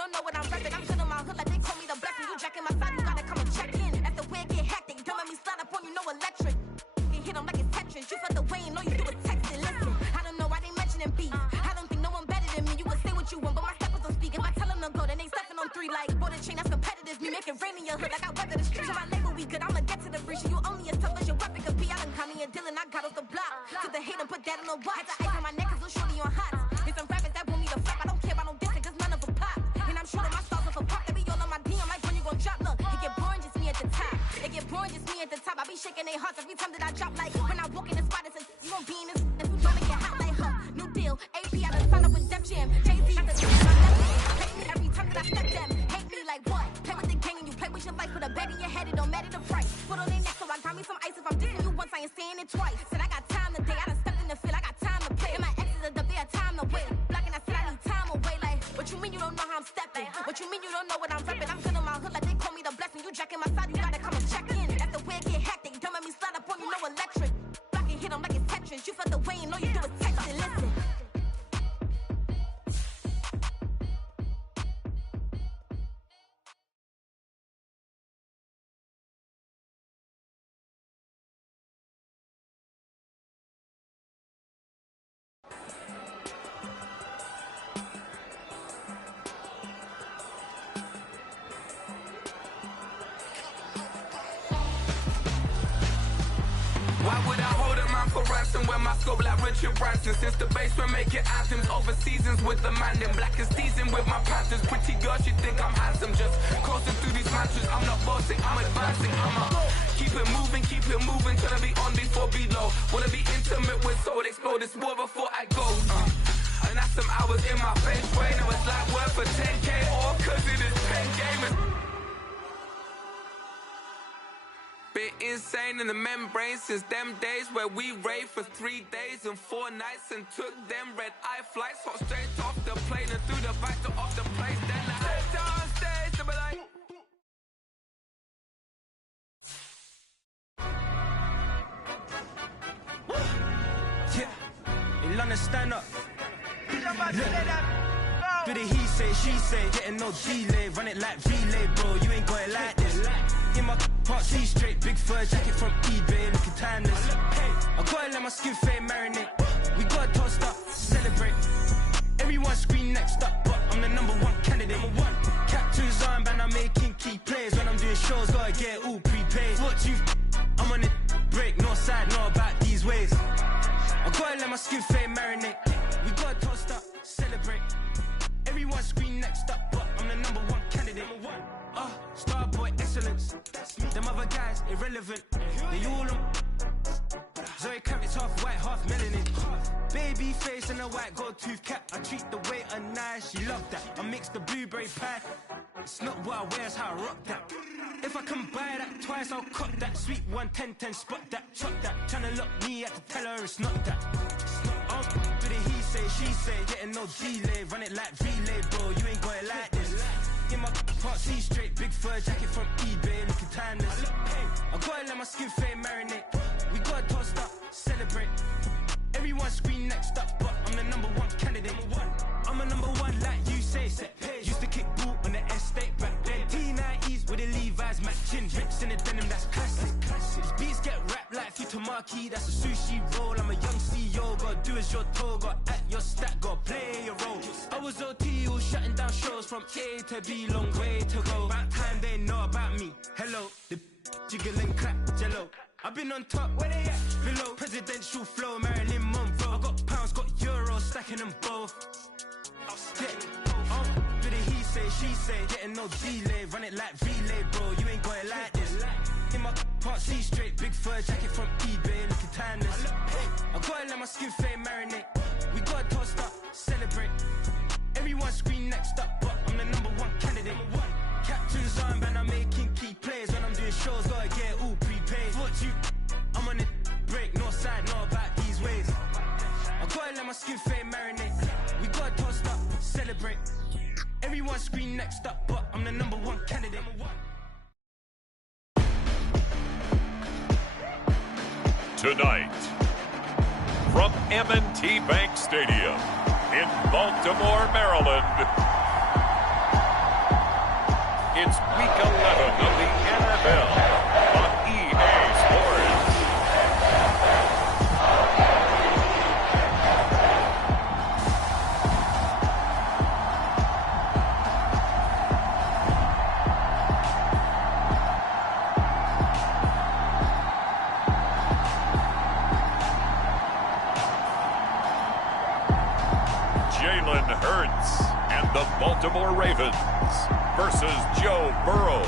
don't know what I'm repping. I'm good on my hood like they call me the blessing. You jacking my side, you gotta come and check in. As the way get hectic, don't let me slide up on you, no electric. You hit them like it's Tetris. You felt the way and all you do is text it. Listen, I don't know why they mentioning beef. I don't think no one better than me. You can say what you want, but my steppers don't speak. If I tell them to go, then they stepping on 3 like border chain. That's competitive. Me make it rain in your hood like I weather the street. So my label we good. I'ma get to the breach. You only as tough as your weapon could be. I done Connie and Dylan. I got off the block. Took the hate and put that on the watch. The ice on my neck is little shorty on hot. There's some rappers that want me to flap. I don't care about no dissing, cause none of them pop. And I'm shooting my stars off a pop. They be all on my DM like when you gon' drop. Look, it get boring just me at the top. It get boring just me at the top. I be shaking their hearts every time that I drop. Like when I walk in the spot, it's you gon' be in this. And you tryna get hot like huh. New deal. AP I done signed up with Def Jam. Jay-Z at the top. Hate me every time that I step them. Hate me like what? Play with the gang and you play with your life. Put a bag in your head, it don't matter the price. Put on their neck so I got me some ice. If I'm dissing you once, I ain't saying it twice. Said I got time today. I done stepped in the field. I got time to play. And my exes are up there, time to wait. Blocking, I said I need time away. Like, what you mean you don't know how I'm stepping? What you mean you don't know what I'm repping? I'm good on my hood like they call me the blessing. You jacking my side, you gotta come and check in. That's the way it get hectic. Don't let me slide up on you, no electric. Blocking, hit them like it's Tetris. You felt the way and all you do is text it. Listen. Why would I hold a man for ransom when my scope like Richard Branson? Since the basement making anthems over seasons with the man, then black is teasing with my panthers. Pretty girl, she think I'm handsome, just coasting through these mantras. I'm not bossing, I'm advancing, keep it moving, tryna be on before below. Wanna be intimate with soul, explode this war before I go. And that's some hours in my face brain. I was like worth for 10K, all cause it is 10 gamers. Bit insane in the membrane since them days where we raved for 3 days and 4 nights and took them red eye flights, hot straight off the plane and through the back door off the place. Then I stepped on stage to be like, yeah, in London stand up. Do the he say, she say, getting no delay, run it like relay, bro. You ain't got it like this. In my part, see straight, big fur jacket from eBay, looking timeless. I gotta let my skin fade marinate. We gotta toast up, celebrate. Everyone scream next up, but I'm the #1 candidate. Captain's armband, I'm making key plays. When I'm doing shows, gotta get it all prepaid. I'm on it, break, no side, know about these ways. I gotta let my skin fade marinate. We gotta toast up, celebrate. Everyone scream next up, but I'm the #1 candidate. Starboy excellence. Them other guys irrelevant. They all on. Zoe Kravitz half white, half melanin. Baby face and a white gold tooth cap. I treat the waiter nice, she love that. I mix the blueberry pie. It's not what I wear, it's how I rock that. If I can buy that twice, I'll cut that. Sweet 110, spot that, chop that. Tryna lock me at the teller, it's not that. Do the he say, she say, getting no delay, run it like relay, bro. You ain't got it like this. In my part, see straight, big fur jacket from eBay, looking timeless. I gotta let my skin fade marinate. We gotta toast up, celebrate. Everyone scream next up, but I'm the #1 candidate. I'm a #1 like you say. Used to kick ball on the estate back then. T90s with the Levi's matching. Rips in the denim, that's classic. These beats get wrapped like Futamaki, that's a sushi roll. I'm a young CEO, gotta do as you're told. Gotta act your stat, gotta play your role. I was OT, all shutting down shows from A to B, long way to go. About time they know about me. Hello, the jiggle and clap, jello. I've been on top, where they at? Below, presidential flow, Marilyn Monroe. I got pounds, got euros, stacking them both. Do the he say, she say, getting no delay, run it like relay, bro. You ain't got it like this. In my part, see straight, big fur jacket from eBay, looking timeless. I gotta let my skin fade marinate. We gotta toast up, celebrate. Everyone scream next up, but I'm the #1 candidate. Captain's armband, I'm making key plays. When I'm doing shows, gotta get it all prepaid. I'm on it, break, no side, know about these ways. I gotta let my skin fade marinate. We gotta toast up, celebrate. Everyone scream next up, but I'm the #1 candidate. Tonight, from M&T Bank Stadium in Baltimore, Maryland, It's Week 11 of the NFL on EA Sports. Jalen Hurts and the Baltimore Ravens versus Joe Burrow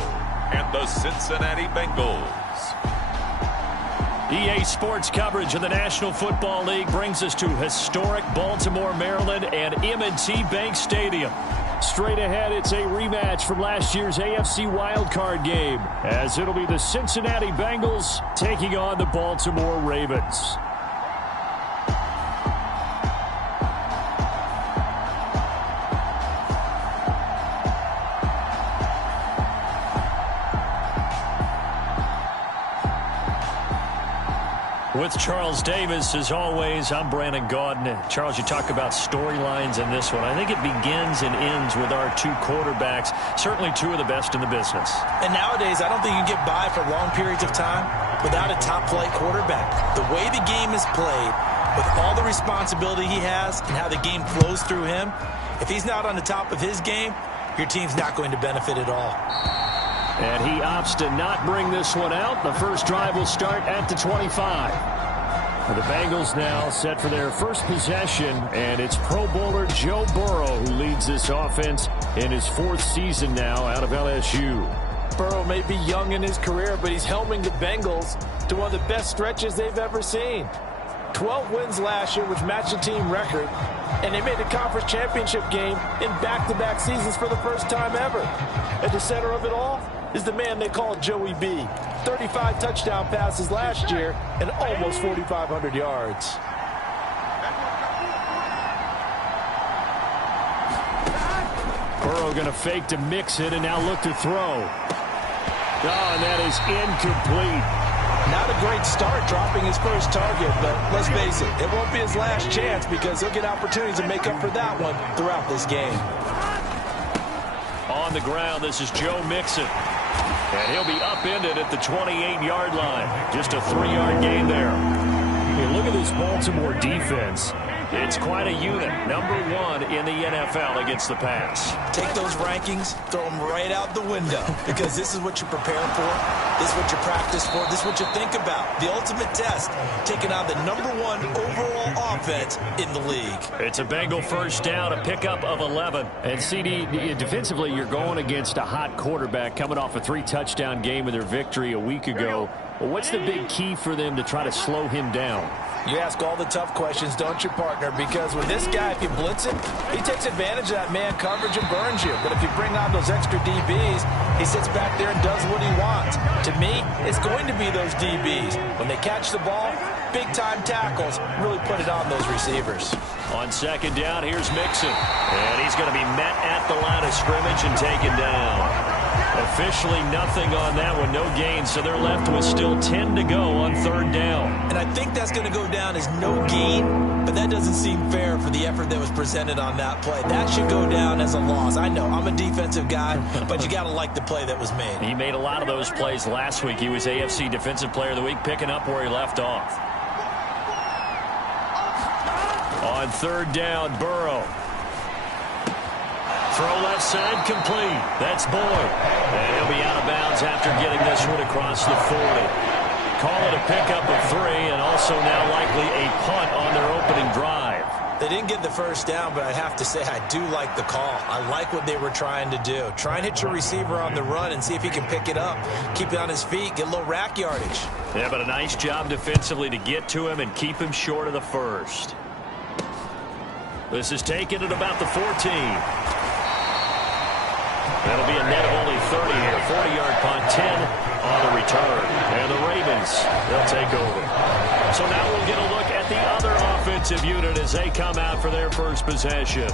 and the Cincinnati Bengals. EA Sports coverage of the National Football League brings us to historic Baltimore, Maryland and M&T Bank Stadium. Straight ahead, it's a rematch from last year's AFC wildcard game, as it'll be the Cincinnati Bengals taking on the Baltimore Ravens. With Charles Davis, as always, I'm Brandon Gaudin. Charles, you talk about storylines in this one. I think it begins and ends with our two quarterbacks, certainly two of the best in the business. And nowadays, I don't think you can get by for long periods of time without a top-flight quarterback. The way the game is played, with all the responsibility he has and how the game flows through him, if he's not on the top of his game, your team's not going to benefit at all. And he opts to not bring this one out. The first drive will start at the 25. The Bengals now set for their first possession, and it's Pro Bowler Joe Burrow who leads this offense in his fourth season now out of LSU. Burrow may be young in his career, but he's helming the Bengals to one of the best stretches they've ever seen. 12 wins last year, which matched the team record, and they made the conference championship game in back-to-back seasons for the first time ever. At the center of it all is the man they call Joey B. 35 touchdown passes last year and almost 4,500 yards. Burrow going to fake to mix it and now look to throw. Oh, and that is incomplete. Not a great start dropping his first target, but let's face it, it won't be his last chance because he'll get opportunities to make up for that one throughout this game. On the ground, this is Joe Mixon. And he'll be upended at the 28-yard line. Just a 3-yard gain there. Hey, look at this Baltimore defense. It's quite a unit. Number 1 in the NFL against the pass. Take those rankings, throw them right out the window, because this is what you prepare for. This is what you practice for. This is what you think about. The ultimate test, taking on the number 1 overall offense in the league. It's a Bengal first down, a pickup of 11. And CD, defensively, you're going against a hot quarterback coming off a 3-touchdown game with their victory a week ago. Well, what's the big key for them to try to slow him down? You ask all the tough questions, don't you, partner? Because with this guy, if you blitz him, he takes advantage of that man coverage and burns you. But if you bring on those extra DBs, he sits back there and does what he wants. To me, it's going to be those DBs. When they catch the ball, big-time tackles really put it on those receivers. On second down, here's Mixon. And he's going to be met at the line of scrimmage and taken down. Officially nothing on that one, no gain, so they're left with still 10 to go on third down. And I think that's going to go down as no gain, but that doesn't seem fair for the effort that was presented on that play. That should go down as a loss. I know, I'm a defensive guy, but you got to like the play that was made. He made a lot of those plays last week. He was AFC Defensive Player of the Week, picking up where he left off. On third down, Burrow. Throw left side, complete. That's Boyd. And he'll be out of bounds after getting this one across the 40. Call it a pickup of 3, and also now likely a punt on their opening drive. They didn't get the first down, but I have to say I do like the call. I like what they were trying to do. Try and hit your receiver on the run and see if he can pick it up. Keep it on his feet, get a little rack yardage. Yeah, but a nice job defensively to get to him and keep him short of the first. This is taken at about the 14. That'll be a net of only 30 here. 40-yard punt, 10 on the return. And the Ravens, they'll take over. So now we'll get a look at the other offensive unit as they come out for their first possession.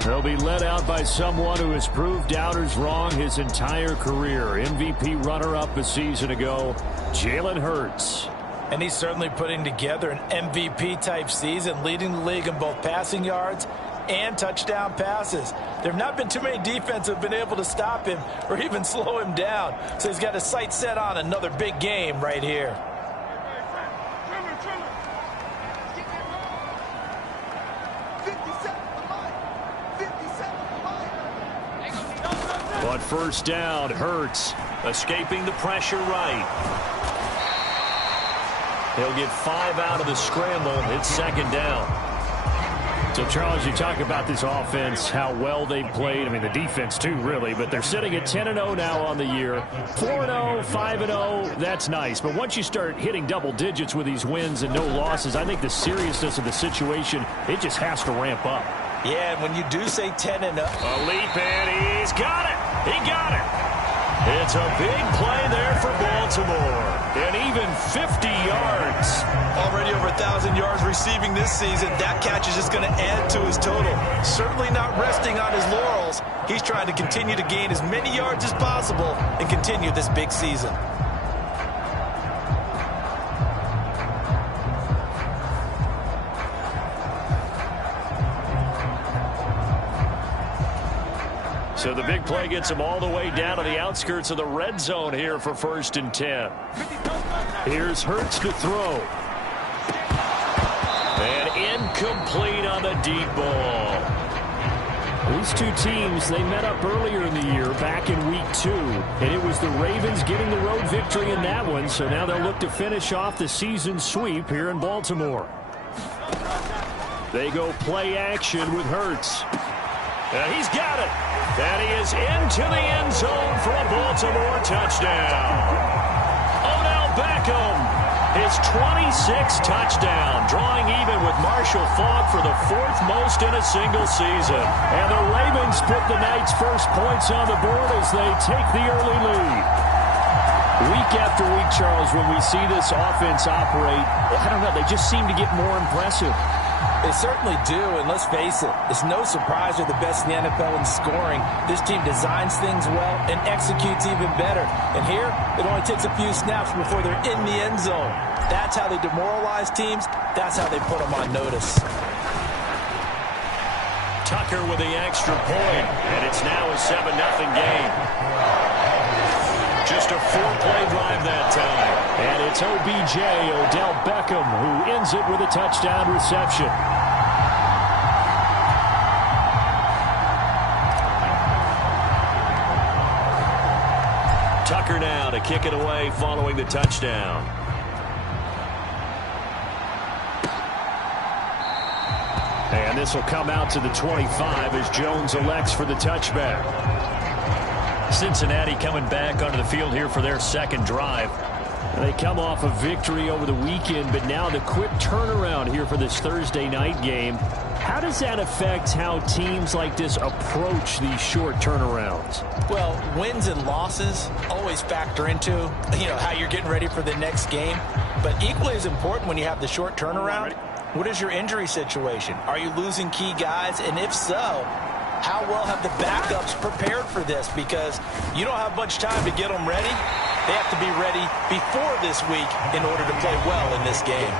They'll be led out by someone who has proved doubters wrong his entire career. MVP runner-up a season ago, Jalen Hurts. And he's certainly putting together an MVP-type season, leading the league in both passing yards and touchdown passes. There have not been too many defenses that have been able to stop him or even slow him down. So he's got his sights set on another big game right here. But first down, Hurts escaping the pressure right. He'll get 5 out of the scramble. It's second down. So, Charles, you talk about this offense, how well they've played. I mean, the defense, too, really. But they're sitting at 10-0 now on the year. 4-0, 5-0, that's nice. But once you start hitting double digits with these wins and no losses, I think the seriousness of the situation, it just has to ramp up. Yeah, and when you do say 10-0. A leap, and he's got it. He got it. It's a big play there for Baltimore. And even 50 yards. Already over 1,000 yards receiving this season. That catch is just going to add to his total. Certainly not resting on his laurels. He's trying to continue to gain as many yards as possible and continue this big season. So the big play gets him all the way down to the outskirts of the red zone here for 1st and 10. Here's Hurts to throw. And incomplete on the deep ball. These two teams, they met up earlier in the year, back in week 2. And it was the Ravens getting the road victory in that one. So now they'll look to finish off the season sweep here in Baltimore. They go play action with Hurts. And he's got it. And he is into the end zone for a Baltimore touchdown. Odell Beckham, his 26th touchdown, drawing even with Marshall Faulk for the 4th most in a single season. And the Ravens put the night's first points on the board as they take the early lead. Week after week, Charles, when we see this offense operate, I don't know, they just seem to get more impressive. They certainly do, and let's face it, it's no surprise they're the best in the NFL in scoring. This team designs things well and executes even better. And here, it only takes a few snaps before they're in the end zone. That's how they demoralize teams. That's how they put them on notice. Tucker with the extra point, and it's now a 7-0 game. Just a 4-play drive that time. And it's OBJ, Odell Beckham, who ends it with a touchdown reception. Tucker now to kick it away following the touchdown. And this will come out to the 25 as Jones elects for the touchback. Cincinnati coming back onto the field here for their second drive. They come off a victory over the weekend, but now the quick turnaround here for this Thursday night game. How does that affect how teams like this approach these short turnarounds? Well, wins and losses always factor into, how you're getting ready for the next game. But equally as important when you have the short turnaround, what is your injury situation? Are you losing key guys? And if so, how well have the backups prepared for this? Because you don't have much time to get them ready. They have to be ready before this week in order to play well in this game.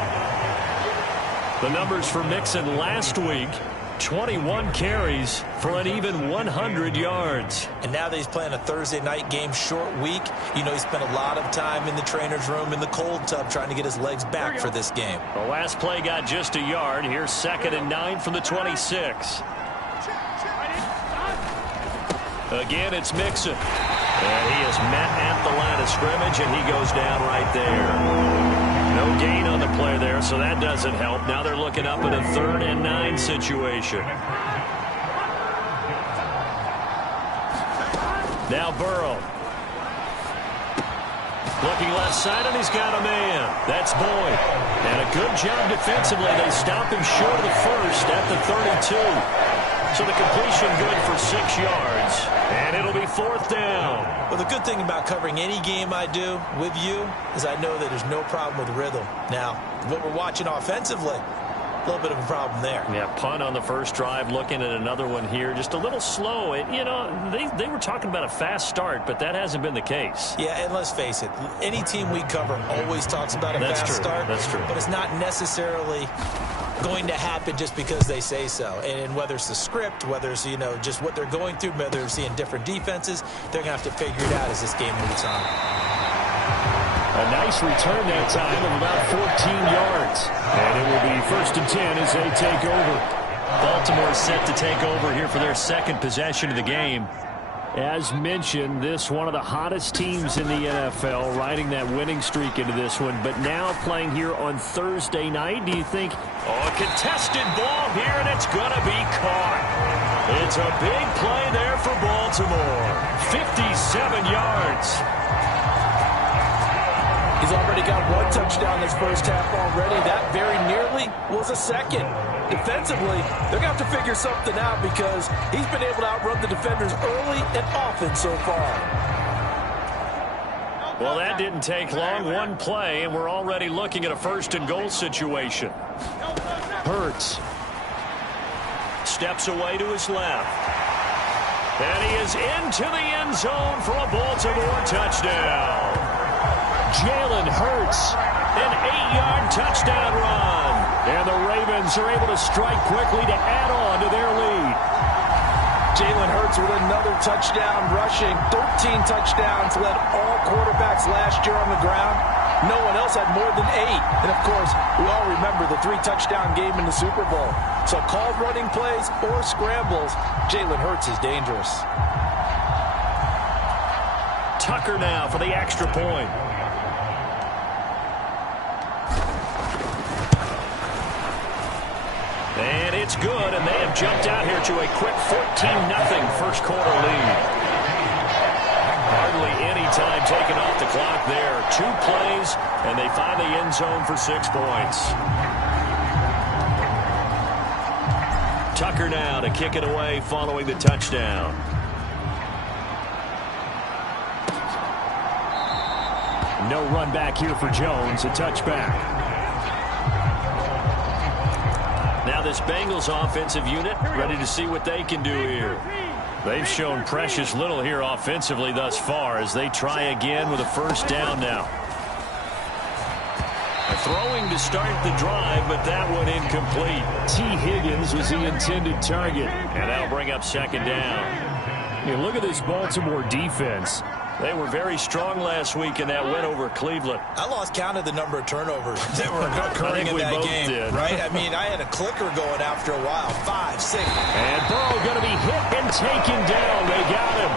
The numbers for Mixon last week, 21 carries for an even 100 yards. And now that he's playing a Thursday night game, short week, he spent a lot of time in the trainer's room in the cold tub trying to get his legs back for this game. The last play got just a yard. Here's 2nd and 9 from the 26. Again, it's Mixon. And he is met at the line of scrimmage, and he goes down right there. No gain on the play there, so that doesn't help. Now they're looking up at a 3rd and 9 situation. Now Burrow. Looking left side, and he's got a man. That's Boyd. And a good job defensively. They stop him short of the first at the 32. So the completion good for 6 yards. And it'll be 4th down. Well, the good thing about covering any game I do with you is I know that there's no problem with rhythm. Now, what we're watching offensively, a little bit of a problem there. Yeah, punt on the first drive, looking at another one here. Just a little slow. They were talking about a fast start, but that hasn't been the case. Yeah, and let's face it, any team we cover always talks about a fast start. That's true. But it's not necessarily going to happen just because they say so. And whether it's the script, whether it's, just what they're going through, whether they're seeing different defenses, they're going to have to figure it out as this game moves on. A nice return that time of about 14 yards. And it will be 1st and 10 as they take over. Baltimore is set to take over here for their second possession of the game. As mentioned, this one of the hottest teams in the NFL, riding that winning streak into this one, but now playing here on Thursday night. Do you think, a contested ball here, and it's going to be caught. It's a big play there for Baltimore. 57 yards. He's already got one touchdown this first half already. That very nearly was a second. Defensively, they're going to have to figure something out because he's been able to outrun the defenders early and often so far. Well, that didn't take long. One play, and we're already looking at a 1st and goal situation. Hurts steps away to his left. And he is into the end zone for a Baltimore touchdown. Jalen Hurts, an 8-yard touchdown run. And the Ravens are able to strike quickly to add on to their lead. Jalen Hurts with another touchdown rushing. 13 touchdowns, led all quarterbacks last year on the ground. No one else had more than 8. And, of course, we all remember the 3-touchdown game in the Super Bowl. So called running plays or scrambles, Jalen Hurts is dangerous. Tucker now for the extra point. And it's good, and they have jumped out here to a quick 14-0 first quarter lead. Hardly any time taken off the clock there. 2 plays, and they find the end zone for 6 points. Tucker now to kick it away following the touchdown. No run back here for Jones, a touchback. Now this Bengals offensive unit ready to see what they can do here. They've shown precious little here offensively thus far as they try again with a 1st down now. Throwing to start the drive, but that one incomplete. T. Higgins was the intended target, and that'll bring up 2nd down. You look at this Baltimore defense. They were very strong last week in that win over Cleveland. I lost count of the number of turnovers that were occurring in that game. Did. Right? I mean, I had a clicker going after a while. 5, 6. And Burrow going to be hit and taken down. They got him.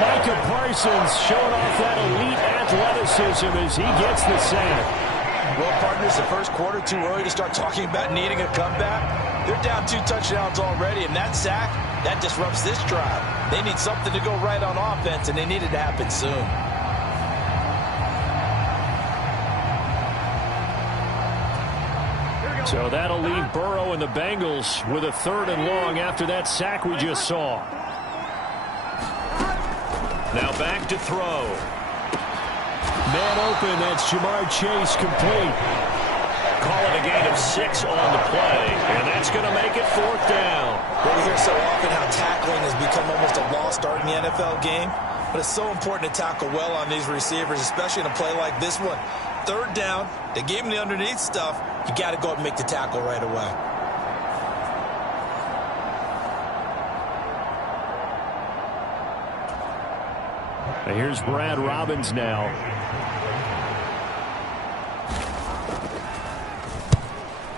Micah Parsons showing off that elite athleticism as he gets the sack. Well, partners, the first quarter too early to start talking about needing a comeback. They're down 2 touchdowns already, and that sack, that disrupts this drive. They need something to go right on offense, and they need it to happen soon. So that'll leave Burrow and the Bengals with a 3rd and long after that sack we just saw. Now back to throw. Man open, that's Jamar Chase complete. Call it a gain of 6 on the play, and that's going to make it 4th down. Well, we hear so often how tackling has become almost a lost art in the NFL game, but it's so important to tackle well on these receivers, especially in a play like this one. 3rd down, they gave him the underneath stuff. You got to go up and make the tackle right away. And here's Brad Robbins now.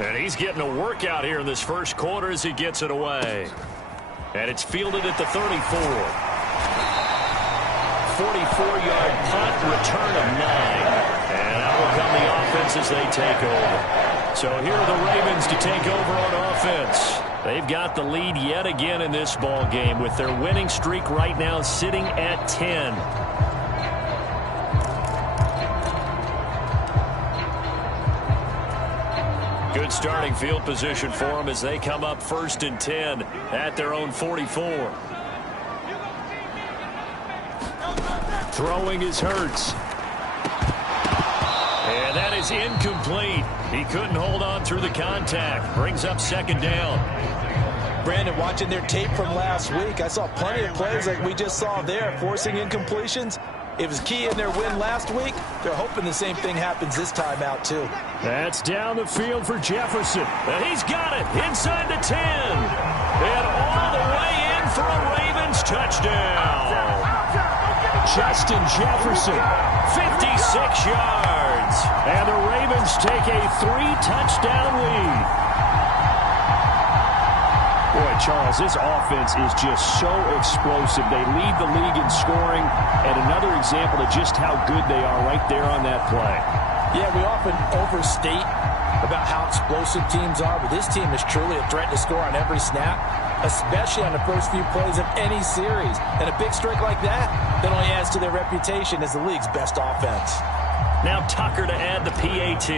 And he's getting a workout here in this first quarter as he gets it away. And it's fielded at the 34. 44-yard punt, return of 9. And out will come the offense as they take over. So here are the Ravens to take over on offense. They've got the lead yet again in this ball game with their winning streak right now sitting at 10. Good starting field position for them as they come up 1st and 10 at their own 44. Throwing is Hurts. And that is incomplete. He couldn't hold on through the contact. Brings up 2nd down. Brandon, watching their tape from last week, I saw plenty of plays like we just saw there, forcing incompletions. It was key in their win last week. They're hoping the same thing happens this time out, too. That's down the field for Jefferson. And he's got it inside the 10. And all the way in for a Ravens touchdown. Justin Jefferson, 56 yards. And the Ravens take a 3-touchdown lead. Boy, Charles, this offense is just so explosive. They lead the league in scoring, and another example of just how good they are right there on that play. Yeah, we often overstate about how explosive teams are, but this team is truly a threat to score on every snap, especially on the first few plays of any series. And a big streak like that only adds to their reputation as the league's best offense. Now Tucker to add the PAT.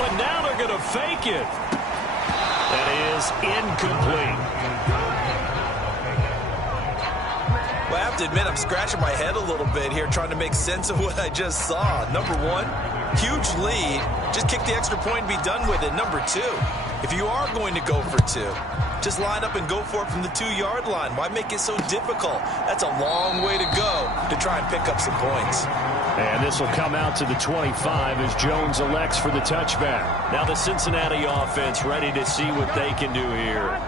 And now they're going to fake it. That is incomplete. Well, I have to admit, I'm scratching my head a little bit here trying to make sense of what I just saw. Number one, huge lead. Just kick the extra point and be done with it. Number two, if you are going to go for two, just line up and go for it from the 2-yard line. Why make it so difficult? That's a long way to go to try and pick up some points. And this will come out to the 25 as Jones elects for the touchback. Now the Cincinnati offense ready to see what they can do here.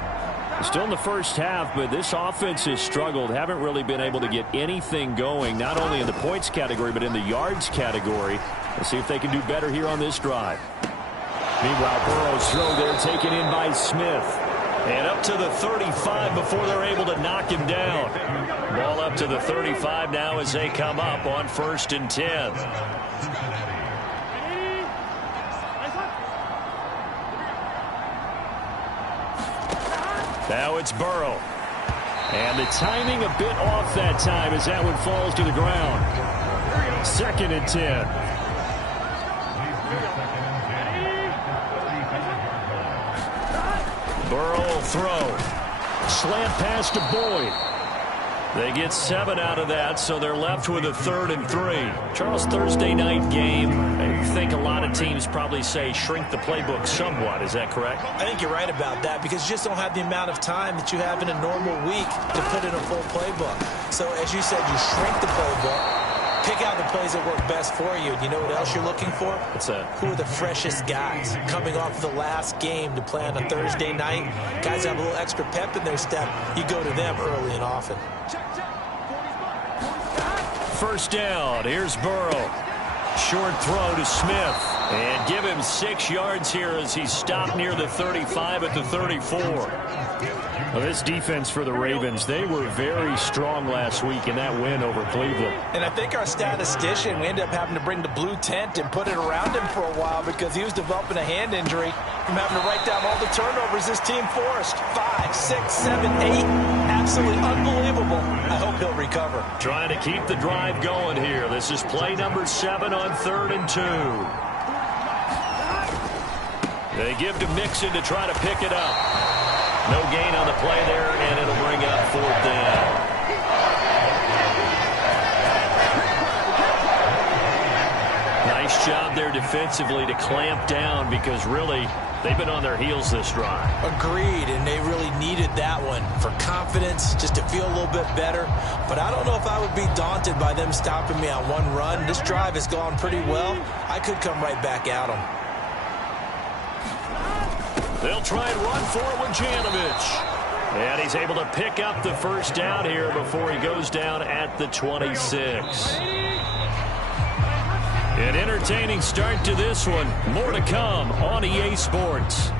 Still in the first half, but this offense has struggled. Haven't really been able to get anything going, not only in the points category, but in the yards category. Let's see if they can do better here on this drive. Meanwhile, Burrow's throw there taken in by Smith. And up to the 35 before they're able to knock him down. Ball up to the 35 now as they come up on 1st and 10. Now it's Burrow. And the timing a bit off that time as that one falls to the ground. 2nd and 10. Burrow will throw. Slant pass to Boyd. They get 7 out of that, so they're left with a 3rd and 3. Charles, Thursday night game, I think a lot of teams probably say shrink the playbook somewhat. Is that correct? I think you're right about that because you just don't have the amount of time that you have in a normal week to put in a full playbook. So, as you said, you shrink the playbook. Pick out the plays that work best for you. You know what else you're looking for? What's that? Who are the freshest guys coming off the last game to play on a Thursday night? Guys have a little extra pep in their step. You go to them early and often. 1st down. Here's Burrow. Short throw to Smith. And give him 6 yards here as he's stopped near the 35 at the 34. Well, this defense for the Ravens, they were very strong last week in that win over Cleveland. And I think our statistician, we ended up having to bring the blue tent and put it around him for a while because he was developing a hand injury from having to write down all the turnovers this team forced. 5, 6, 7, 8. Absolutely unbelievable. I hope he'll recover. Trying to keep the drive going here. This is play number 7 on 3rd and 2. They give to Mixon to try to pick it up. No gain on the play there, and it'll bring up 4th down. Nice job there defensively to clamp down because really they've been on their heels this drive. Agreed, and they really needed that one for confidence, just to feel a little bit better. But I don't know if I would be daunted by them stopping me on one run. This drive has gone pretty well. I could come right back at them. They'll try and run for it with Janovich. And he's able to pick up the 1st down here before he goes down at the 26. An entertaining start to this one. More to come on EA Sports.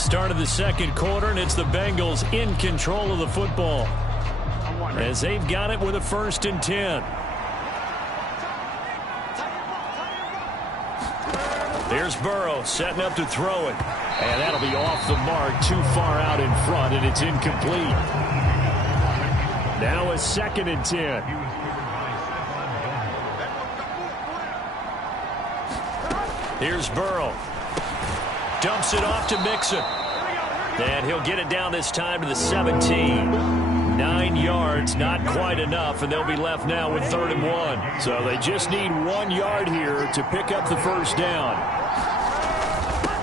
Start of the 2nd quarter, and it's the Bengals in control of the football as they've got it with a 1st and 10. Here's Burrow setting up to throw it. And that'll be off the mark, too far out in front, and it's incomplete. Now a 2nd and 10. Here's Burrow. Dumps it off to Mixon. And he'll get it down this time to the 17. 9 yards, not quite enough, and they'll be left now with 3rd and 1. So they just need 1 yard here to pick up the 1st down.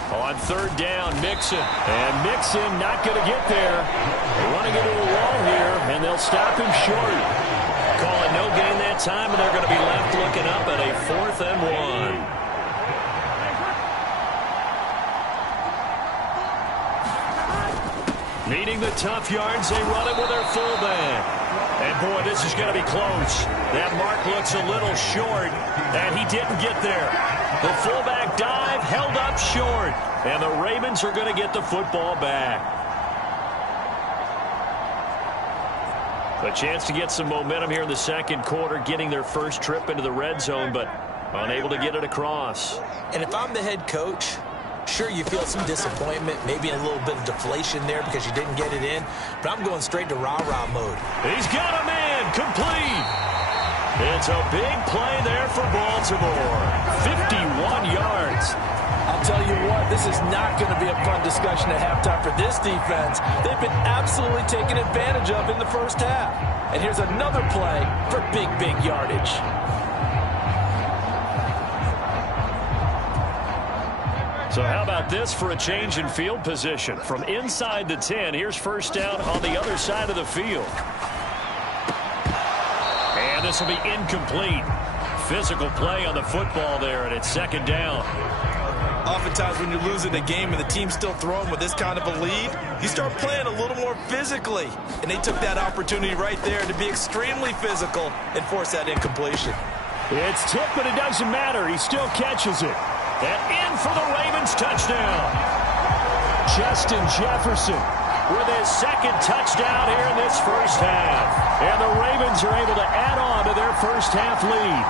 Oh, On third down, Mixon. And Mixon not going to get there. They want to get to a wall here, and they'll stop him short. Call it no gain that time, and they're going to be left looking up at a 4th and 1. Needing the tough yards, they run it with their fullback. And, boy, this is going to be close. That mark looks a little short, and he didn't get there. The fullback dive held up short, and the Ravens are going to get the football back. A chance to get some momentum here in the second quarter, getting their first trip into the red zone, but unable to get it across. And if I'm the head coach, sure, you feel some disappointment, maybe a little bit of deflation there because you didn't get it in, but I'm going straight to rah-rah mode. He's got a man, complete. It's a big play there for Baltimore. 51 yards. I'll tell you what, this is not going to be a fun discussion at halftime for this defense. They've been absolutely taken advantage of in the first half. And here's another play for big, big yardage. So how about this for a change in field position? From inside the 10, here's first down on the other side of the field. And this will be incomplete. Physical play on the football there, and it's second down. Oftentimes when you're losing a game and the team's still throwing with this kind of a lead, you start playing a little more physically. And they took that opportunity right there to be extremely physical and force that incompletion. It's tipped, but it doesn't matter. He still catches it. And in for the Ravens touchdown. Justin Jefferson with his second touchdown here in this first half. And the Ravens are able to add on to their first half lead.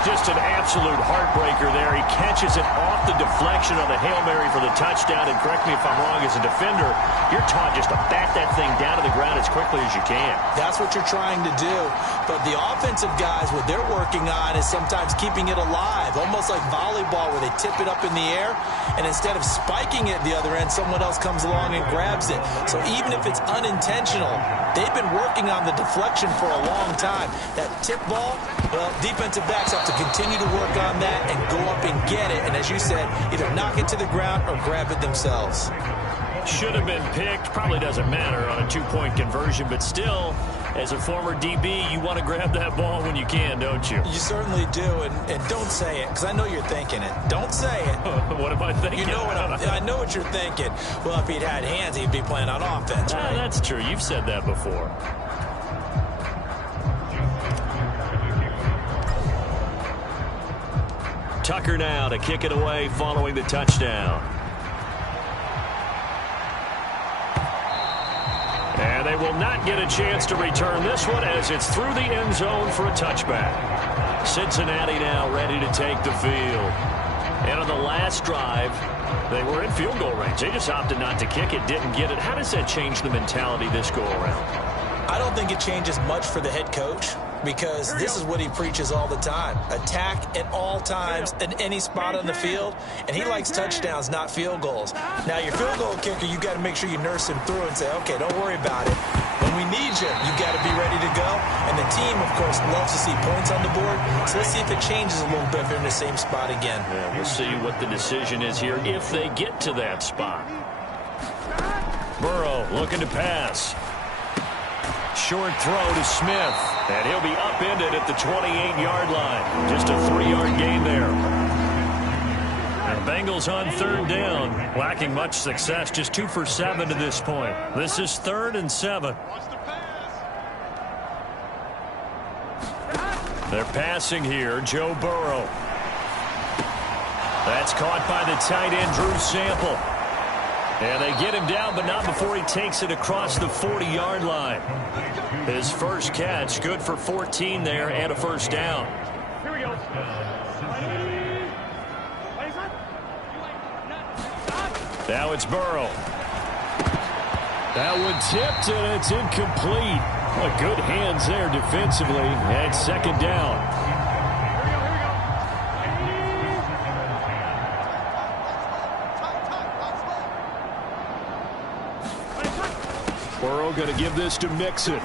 Just an absolute heartbreaker there. He catches it off the deflection on the Hail Mary for the touchdown. And correct me if I'm wrong, as a defender, you're taught just to bat that thing down to the ground as quickly as you can. That's what you're trying to do. But the offensive guys, what they're working on is sometimes keeping it alive, almost like volleyball where they tip it up in the air, and instead of spiking it at the other end, someone else comes along and grabs it. So even if it's unintentional, they've been working on the deflection for a long time. That tip ball, well, defensive backs have to continue to work on that and go up and get it. And as you said, either knock it to the ground or grab it themselves. Should have been picked. Probably doesn't matter on a two-point conversion, but still, as a former DB, you want to grab that ball when you can, don't you? You certainly do, and don't say it, because I know you're thinking it. Don't say it. What am I thinking? You know what I know what you're thinking. Well, if he'd had hands, he'd be playing on offense, right? That's true. You've said that before. Tucker now to kick it away following the touchdown. And they will not get a chance to return this one as it's through the end zone for a touchback. Cincinnati now ready to take the field. And on the last drive, they were in field goal range. They just opted not to kick it, didn't get it. How does that change the mentality this go around? I don't think it changes much for the head coach, because this is what he preaches all the time. Attack at all times in any spot on the field, and he likes touchdowns, not field goals. Now, your field goal kicker, you got to make sure you nurse him through and say, okay, don't worry about it. When we need you, you got to be ready to go. And the team, of course, loves to see points on the board. So let's see if it changes a little bit if they're in the same spot again. Yeah, we'll see what the decision is here if they get to that spot. Burrow looking to pass. Short throw to Smith, and he'll be upended at the 28-yard line. Just a 3-yard gain there. And Bengals on third down, lacking much success, just 2 for 7 to this point. This is 3rd and 7. They're passing here, Joe Burrow. That's caught by the tight end, Drew Sample. And they get him down, but not before he takes it across the 40-yard line. His first catch, good for 14 there and a first down. Here we go. Now it's Burrow. That one tipped, and it's incomplete. Well, good hands there defensively. And second down. Burrow going to give this to Mixon.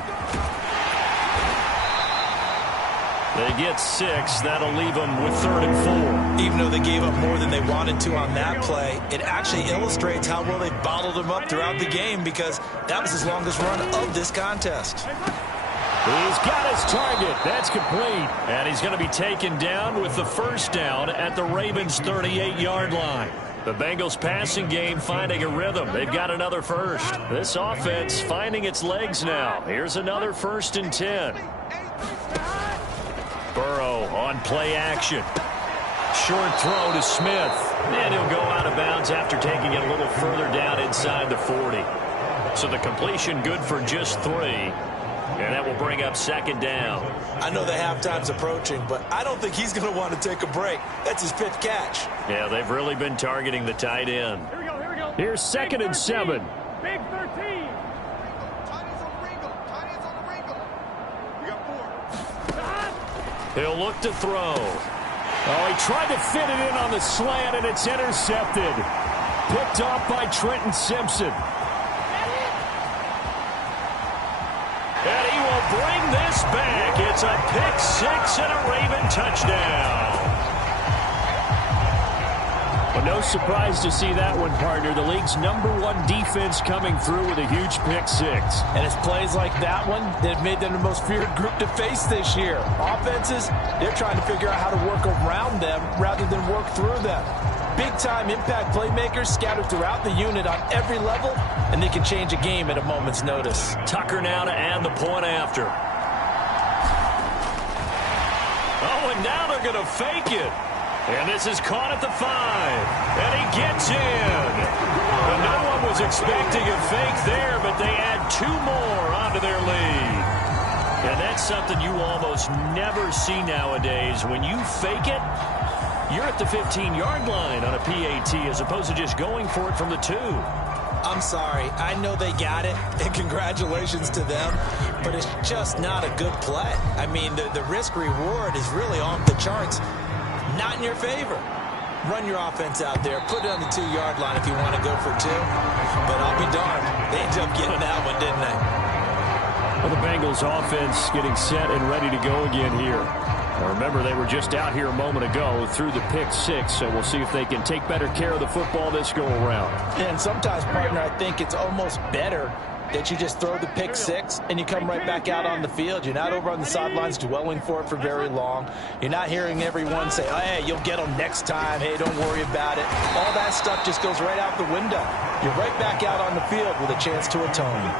They get 6. That'll leave them with 3rd and 4. Even though they gave up more than they wanted to on that play, it actually illustrates how well they bottled them up throughout the game, because that was his longest run of this contest. He's got his target. That's complete. And he's going to be taken down with the first down at the Ravens' 38-yard line. The Bengals passing game finding a rhythm. They've got another first. This offense finding its legs now. Here's another 1st and 10. Burrow on play action. Short throw to Smith. And he'll go out of bounds after taking it a little further down inside the 40. So the completion good for just 3. And that will bring up 2nd down. I know the halftime's approaching, but I don't think he's going to want to take a break. That's his 5th catch. Yeah, they've really been targeting the tight end. Here we go. Here's 2nd and 7. Big 13. He'll look to throw. Oh, he tried to fit it in on the slant, and it's intercepted. Picked off by Trenton Simpson. And he will bring this back. It's a pick 6 and a Raven touchdown. Well, no surprise to see that one, partner. The league's #1 defense coming through with a huge pick 6. And it's plays like that one that have made them the most feared group to face this year. Offenses, they're trying to figure out how to work around them rather than work through them. Big-time impact playmakers scattered throughout the unit on every level, and they can change a game at a moment's notice. Tucker now to add the point after. Oh, and now they're going to fake it. And this is caught at the 5. And he gets in. And no one was expecting a fake there, but they add 2 more onto their lead. And that's something you almost never see nowadays. When you fake it, you're at the 15-yard line on a PAT as opposed to just going for it from the 2. I'm sorry. I know they got it, and congratulations to them, but it's just not a good play. I mean, the risk-reward is really off the charts. Not in your favor. Run your offense out there. Put it on the 2-yard line if you want to go for 2. But I'll be darned. They ended up getting that one, didn't they? Well, the Bengals offense getting set and ready to go again here. Now remember, they were just out here a moment ago through the pick 6, so we'll see if they can take better care of the football this go-around. And sometimes, partner, I think it's almost better that you just throw the pick 6 and you come right back out on the field. You're not over on the sidelines dwelling for it for very long. You're not hearing everyone say, oh, hey, you'll get them next time. Hey, don't worry about it. All that stuff just goes right out the window. You're right back out on the field with a chance to atone.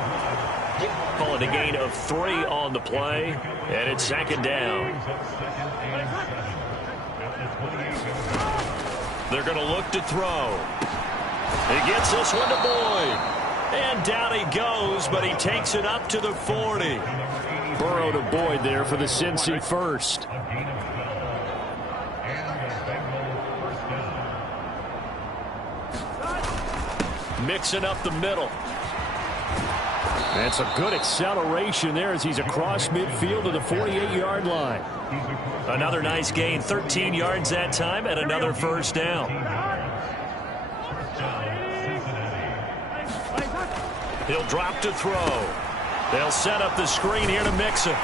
Call it a gain of 3 on the play, and it's 2nd down. They're going to look to throw. He gets this one to Boyd. And down he goes, but he takes it up to the 40. Burrow to Boyd there for the Cincy first. Mixing up the middle. That's a good acceleration there as he's across midfield to the 48-yard line. Another nice gain, 13 yards that time, and another first down. He'll drop to throw. They'll set up the screen here to Mixon.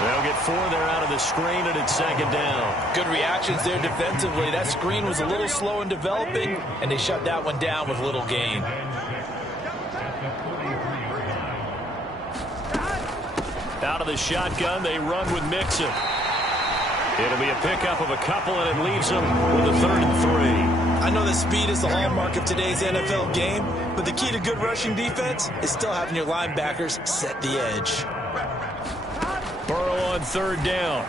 They'll get 4 there out of the screen, and it's 2nd down. Good reactions there defensively. That screen was a little slow in developing, and they shut that one down with little gain. Out of the shotgun, they run with Mixon. It'll be a pickup of a couple, and it leaves them with a 3rd and 3. I know that speed is the hallmark of today's NFL game, but the key to good rushing defense is still having your linebackers set the edge. Burrow on 3rd down.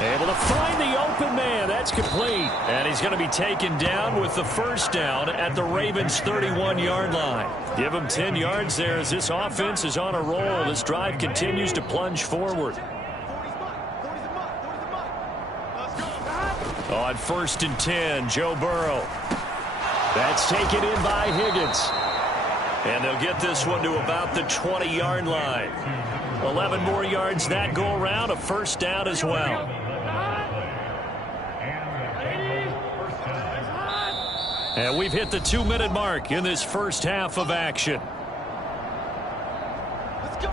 Able to find the open man. That's complete. And he's going to be taken down with the first down at the Ravens' 31-yard line. Give him 10 yards there as this offense is on a roll. This drive continues to plunge forward. On 1st and 10, Joe Burrow. That's taken in by Higgins. And they'll get this one to about the 20-yard line. 11 more yards that go around, a first down as well. And we've hit the 2-minute mark in this first half of action. Let's go.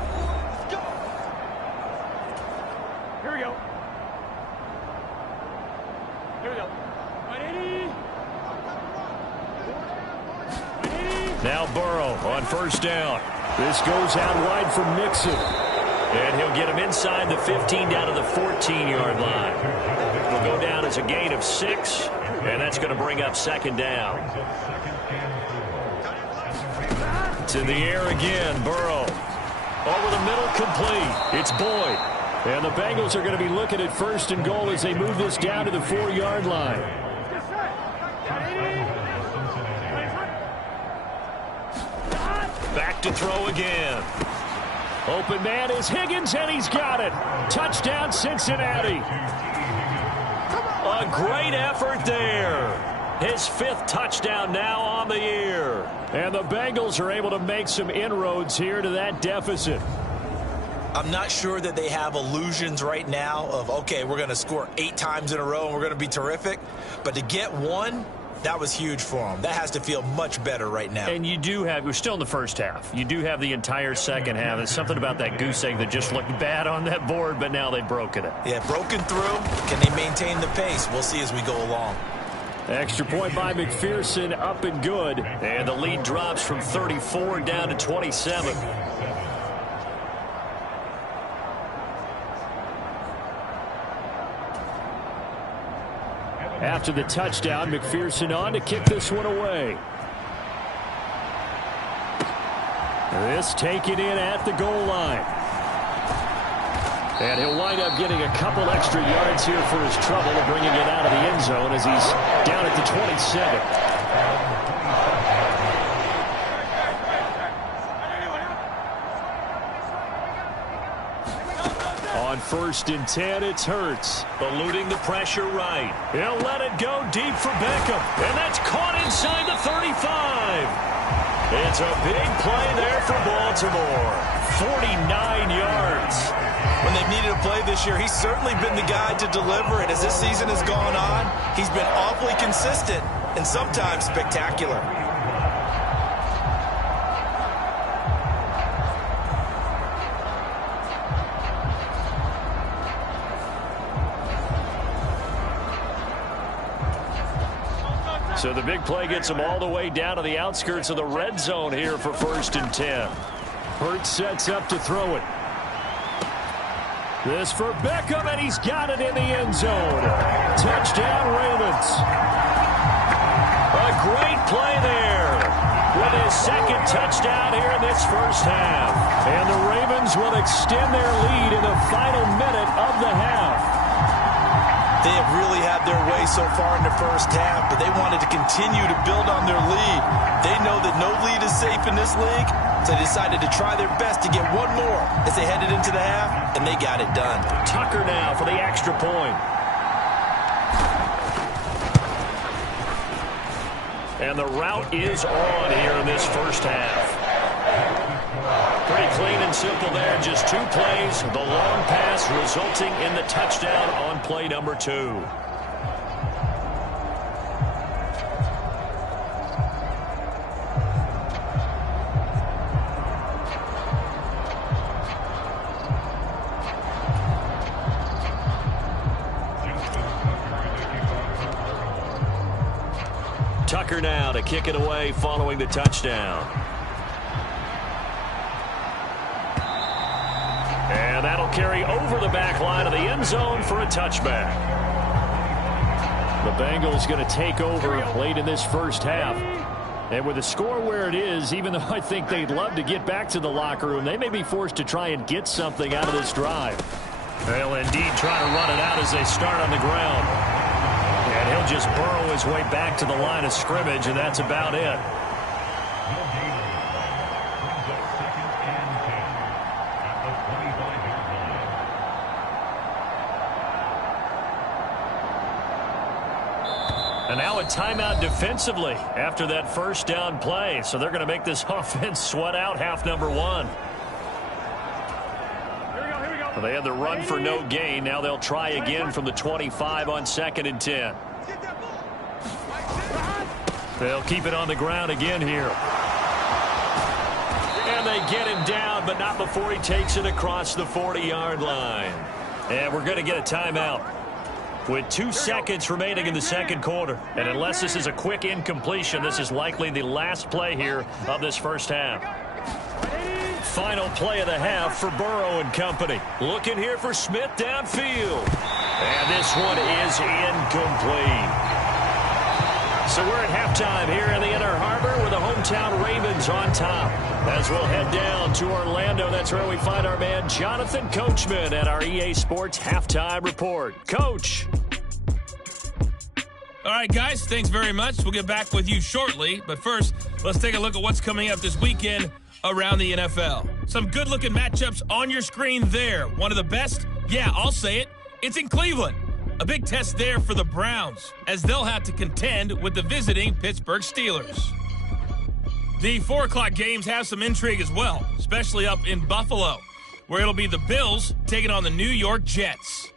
Now Burrow on first down. This goes out wide for Mixon. And he'll get him inside the 15 down to the 14-yard line. It'll go down as a gain of 6, and that's going to bring up second down. To the air again, Burrow. Over the middle, complete. It's Boyd. And the Bengals are going to be looking at first and goal as they move this down to the 4-yard line. Back to throw again. Open man is Higgins, and he's got it. Touchdown, Cincinnati. A great effort there. His 5th touchdown now on the year. And the Bengals are able to make some inroads here to that deficit. I'm not sure that they have illusions right now of, okay, we're going to score 8 times in a row and we're going to be terrific. But to get one, that was huge for them. That has to feel much better right now. And you do have, we're still in the first half. You do have the entire second half. There's something about that goose egg that just looked bad on that board, but now they've broken it. Yeah, broken through. Can they maintain the pace? We'll see as we go along. Extra point by McPherson, up and good. And the lead drops from 34 down to 27. After the touchdown, McPherson on to kick this one away. This taken in at the goal line. And he'll wind up getting a couple extra yards here for his trouble of bringing it out of the end zone as he's down at the 27. On 1st and 10, it's Hurts. Eluding the pressure right. He'll let it go deep for Beckham. And that's caught inside the 35. It's a big play there for Baltimore. 49 yards. When they've needed a play this year, he's certainly been the guy to deliver it. As this season has gone on, he's been awfully consistent and sometimes spectacular. So the big play gets him all the way down to the outskirts of the red zone here for 1st and 10. Hurts sets up to throw it. This for Beckham, and he's got it in the end zone. Touchdown, Ravens. A great play there with his 2nd touchdown here in this first half. And the Ravens will extend their lead in the final minute of the half. They have really had their way so far in the first half, but they wanted to continue to build on their lead. They know that no lead is safe in this league, so they decided to try their best to get one more as they headed into the half, and they got it done. Tucker now for the extra point. And the route is on here in this first half. Pretty clean and simple there. Just 2 plays. The long pass resulting in the touchdown on play number 2. Tucker now to kick it away following the touchdown. And that'll carry over the back line of the end zone for a touchback. The Bengals going to take over late in this first half. And with the score where it is, even though I think they'd love to get back to the locker room, they may be forced to try and get something out of this drive. They'll indeed try to run it out as they start on the ground. And he'll just burrow his way back to the line of scrimmage, and that's about it. And now a timeout defensively after that first down play. So they're going to make this offense sweat out half number 1. Well, they had the run for no gain. Now they'll try again from the 25 on 2nd and 10. They'll keep it on the ground again here. And they get him down, but not before he takes it across the 40-yard line. And we're going to get a timeout. with 2 seconds remaining in the second quarter. And unless this is a quick incompletion, this is likely the last play here of this first half. Final play of the half for Burrow and company. Looking here for Smith downfield. And this one is incomplete. So we're at halftime here in the Inner Harbor with the hometown Ravens on top. As we'll head down to Orlando, that's where we find our man Jonathan Coachman at our EA Sports Halftime Report. Coach. All right, guys, thanks very much. We'll get back with you shortly. But first, let's take a look at what's coming up this weekend around the NFL. Some good-looking matchups on your screen there. One of the best? Yeah, I'll say it. It's in Cleveland. A big test there for the Browns, as they'll have to contend with the visiting Pittsburgh Steelers. The 4 o'clock games have some intrigue as well, especially up in Buffalo, where it'll be the Bills taking on the New York Jets.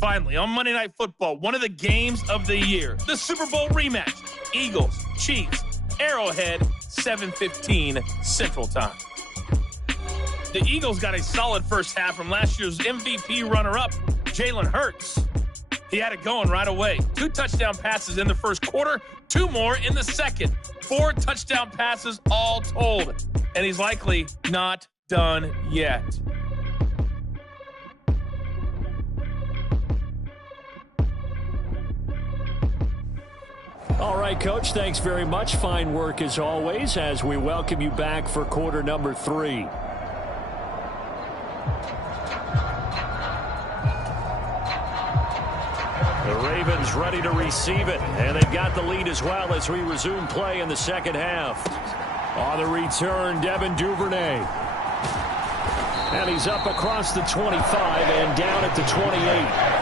Finally, on Monday Night Football, one of the games of the year, the Super Bowl rematch. Eagles, Chiefs, Arrowhead, 7:15 Central Time. The Eagles got a solid first half from last year's MVP runner-up, Jalen Hurts. He had it going right away. 2 touchdown passes in the first quarter, 2 more in the second. 4 touchdown passes all told. And he's likely not done yet. All right, Coach, thanks very much. Fine work as always as we welcome you back for quarter number 3. The Ravens ready to receive it, and they've got the lead as well as we resume play in the second half. On the return, Devin Duvernay. And he's up across the 25 and down at the 28.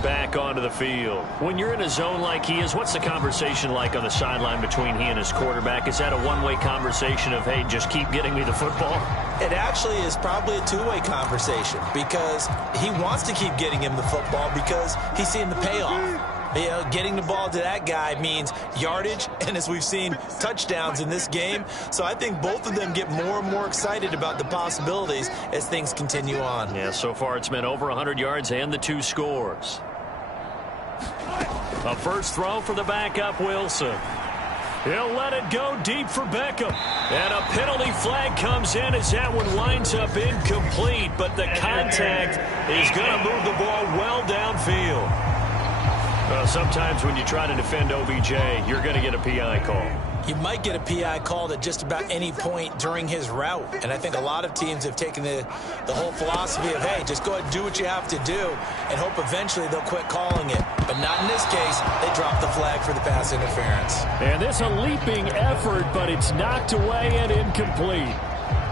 Back onto the field. When you're in a zone like he is, what's the conversation like on the sideline between he and his quarterback? Is that a one-way conversation of, hey, just keep getting me the football? It actually is probably a two-way conversation because he wants to keep getting him the football because he's seeing the payoff. You know, getting the ball to that guy means yardage, and as we've seen, touchdowns in this game. So I think both of them get more and more excited about the possibilities as things continue on. Yeah, so far it's been over 100 yards and the 2 scores. A first throw for the backup, Wilson. He'll let it go deep for Beckham. And a penalty flag comes in as that one winds up incomplete, but the contact is going to move the ball well downfield. Sometimes when you try to defend OBJ, you're going to get a PI call. You might get a PI called at just about any point during his route. And I think a lot of teams have taken the whole philosophy of, hey, just go ahead and do what you have to do and hope eventually they'll quit calling it. But not in this case. They dropped the flag for the pass interference. And this a leaping effort, but it's knocked away and incomplete.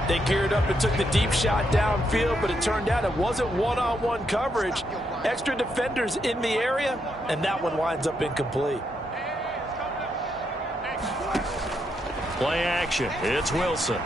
They geared up and took the deep shot downfield, but it turned out it wasn't one-on-one coverage. Extra defenders in the area, and that one winds up incomplete. Play action. It's Wilson.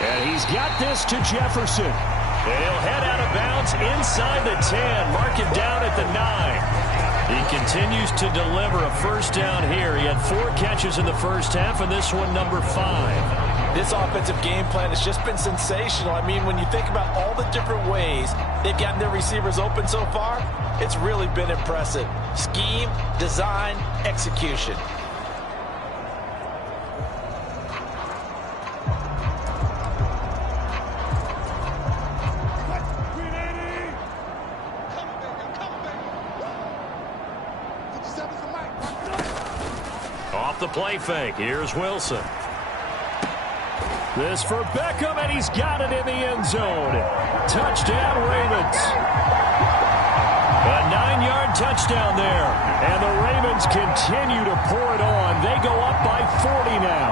And he's got this to Jefferson. And he'll head out of bounds inside the 10. Mark him down at the 9. He continues to deliver a first down here. He had 4 catches in the first half, and this one number 5. This offensive game plan has just been sensational. I mean, when you think about all the different ways they've gotten their receivers open so far, it's really been impressive. Scheme, design, execution. Off the play fake, here's Wilson. This for Beckham, and he's got it in the end zone. Touchdown, Ravens. A 9-yard touchdown there. And the Ravens continue to pour it on. They go up by 40 now.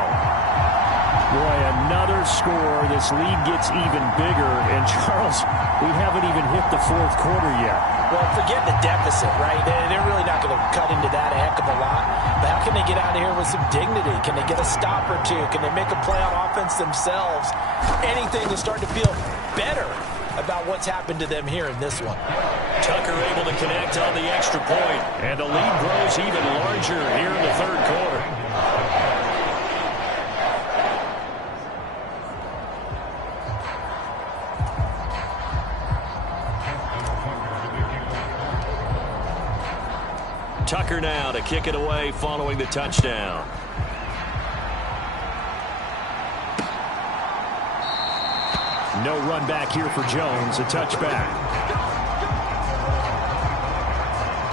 Boy, another score. This lead gets even bigger. And, Charles, we haven't even hit the fourth quarter yet. Well, forget the deficit, right? They're really not going to cut into that a heck of a lot. But how can they get out of here with some dignity? Can they get a stop or two? Can they make a play on offense themselves? Anything to start to feel better about what's happened to them here in this one. Tucker able to connect on the extra point, and the lead grows even larger here in the third quarter. Tucker now to kick it away following the touchdown. No run back here for Jones, a touchback.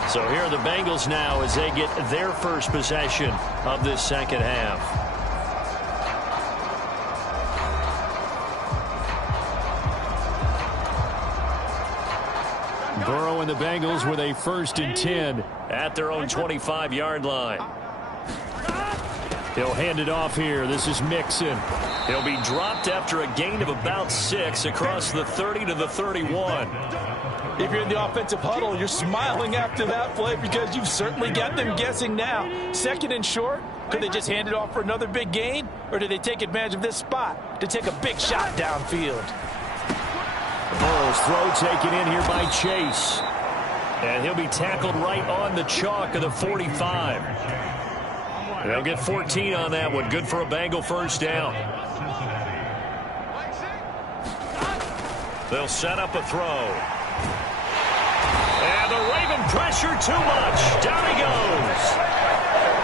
So here are the Bengals now as they get their first possession of this second half. Burrow and the Bengals with a 1st and 10 at their own 25-yard line. He'll hand it off here. This is Mixon. He'll be dropped after a gain of about 6 across the 30 to the 31. If you're in the offensive huddle, you're smiling after that play because you've certainly got them guessing now. 2nd and short, could they just hand it off for another big gain? Or do they take advantage of this spot to take a big shot downfield? Burrow's throw taken in here by Chase. And he'll be tackled right on the chalk of the 45. They'll get 14 on that one. Good for a Bengal first down. They'll set up a throw. And the Raven pressure too much. Down he goes.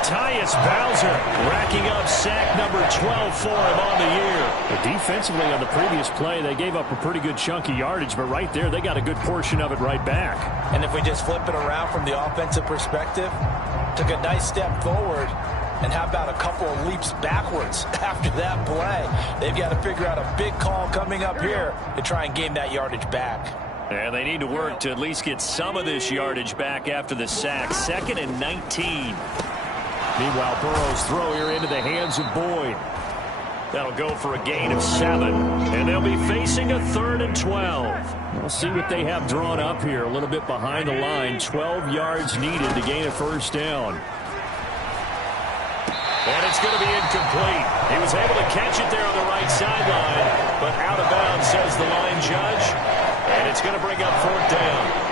Tyus Bowser racking up sack number 12 for him on the year. But defensively on the previous play, they gave up a pretty good chunk of yardage, but right there, they got a good portion of it right back. And if we just flip it around from the offensive perspective, took a nice step forward, and how about a couple of leaps backwards after that play? They've got to figure out a big call coming up here to try and gain that yardage back. And they need to work to at least get some of this yardage back after the sack. 2nd and 19. Meanwhile, Burrow's throw here into the hands of Boyd. That'll go for a gain of 7. And they'll be facing a 3rd and 12. We'll see what they have drawn up here. A little bit behind the line. 12 yards needed to gain a first down. And it's going to be incomplete. He was able to catch it there on the right sideline, but out of bounds, says the line judge. And it's going to bring up 4th down.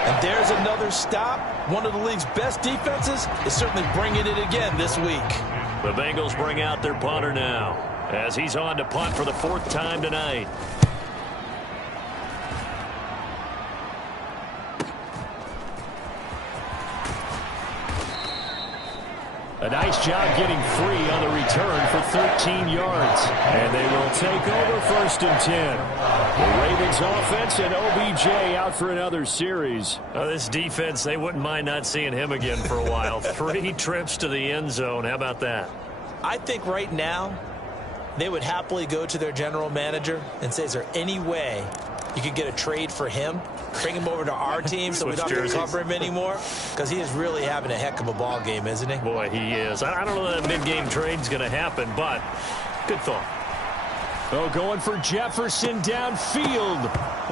And there's another stop. One of the league's best defenses is certainly bringing it again this week. The Bengals bring out their punter now as he's on to punt for the 4th time tonight. A nice job getting free on the return for 13 yards. And they will take over 1st and 10. The Ravens offense and OBJ out for another series. This defense, they wouldn't mind not seeing him again for a while. 3 trips to the end zone. How about that? I think right now they would happily go to their general manager and say, is there any way you could get a trade for him? Bring him over to our team so we don't have to cover him anymore, because he is really having a heck of a ball game, isn't he? Boy, he is. I don't know that mid-game trade's going to happen, but good thought. Oh, going for Jefferson downfield,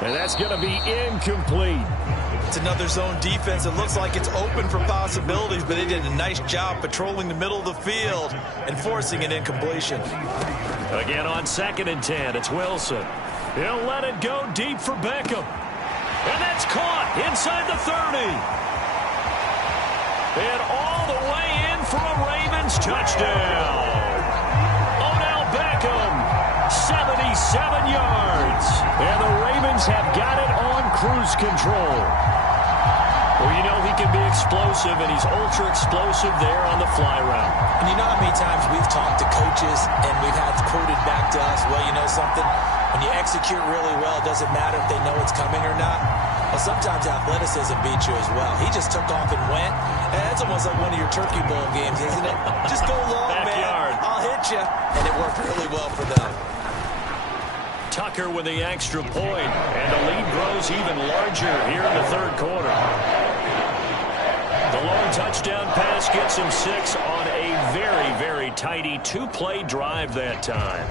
and that's going to be incomplete. It's another zone defense. It looks like it's open for possibilities, but they did a nice job patrolling the middle of the field and forcing an incompletion. Again on 2nd and 10, it's Wilson. He'll let it go deep for Beckham. And that's caught inside the 30. And all the way in for a Ravens touchdown. Odell Beckham, 77 yards. And the Ravens have got it on cruise control. Well, you know he can be explosive, and he's ultra-explosive there on the fly route. And you know how many times we've talked to coaches and we've had quoted back to us, well, you know something? When you execute really well, it doesn't matter if they know it's coming or not. Well, sometimes athleticism beats you as well. He just took off and went. And that's almost like one of your Turkey Bowl games, isn't it? Just go long, Backyard. man. I'll hit you. And it worked really well for them. Tucker with the extra point, and the lead grows even larger here in the 3rd quarter. The long touchdown pass gets him 6 on a very, very tidy 2-play drive that time.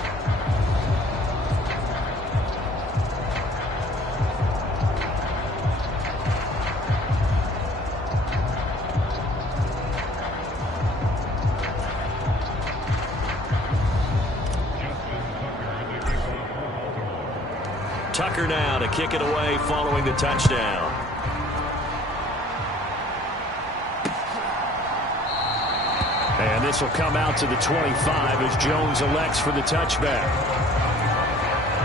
Tucker now to kick it away following the touchdown. And this will come out to the 25 as Jones elects for the touchback.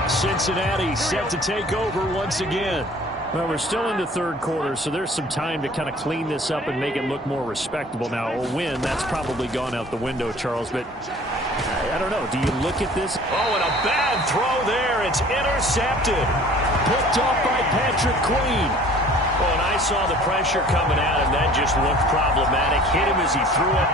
Cincinnati set to take over once again. Well, we're still in the third quarter, so there's some time to kind of clean this up and make it look more respectable. Now, a win, that's probably gone out the window, Charles, but I don't know. Do you look at this? Oh, and a bad throw there. It's intercepted. Picked off by Patrick Queen. Oh, and I saw the pressure coming at him. That just looked problematic. Hit him as he threw it,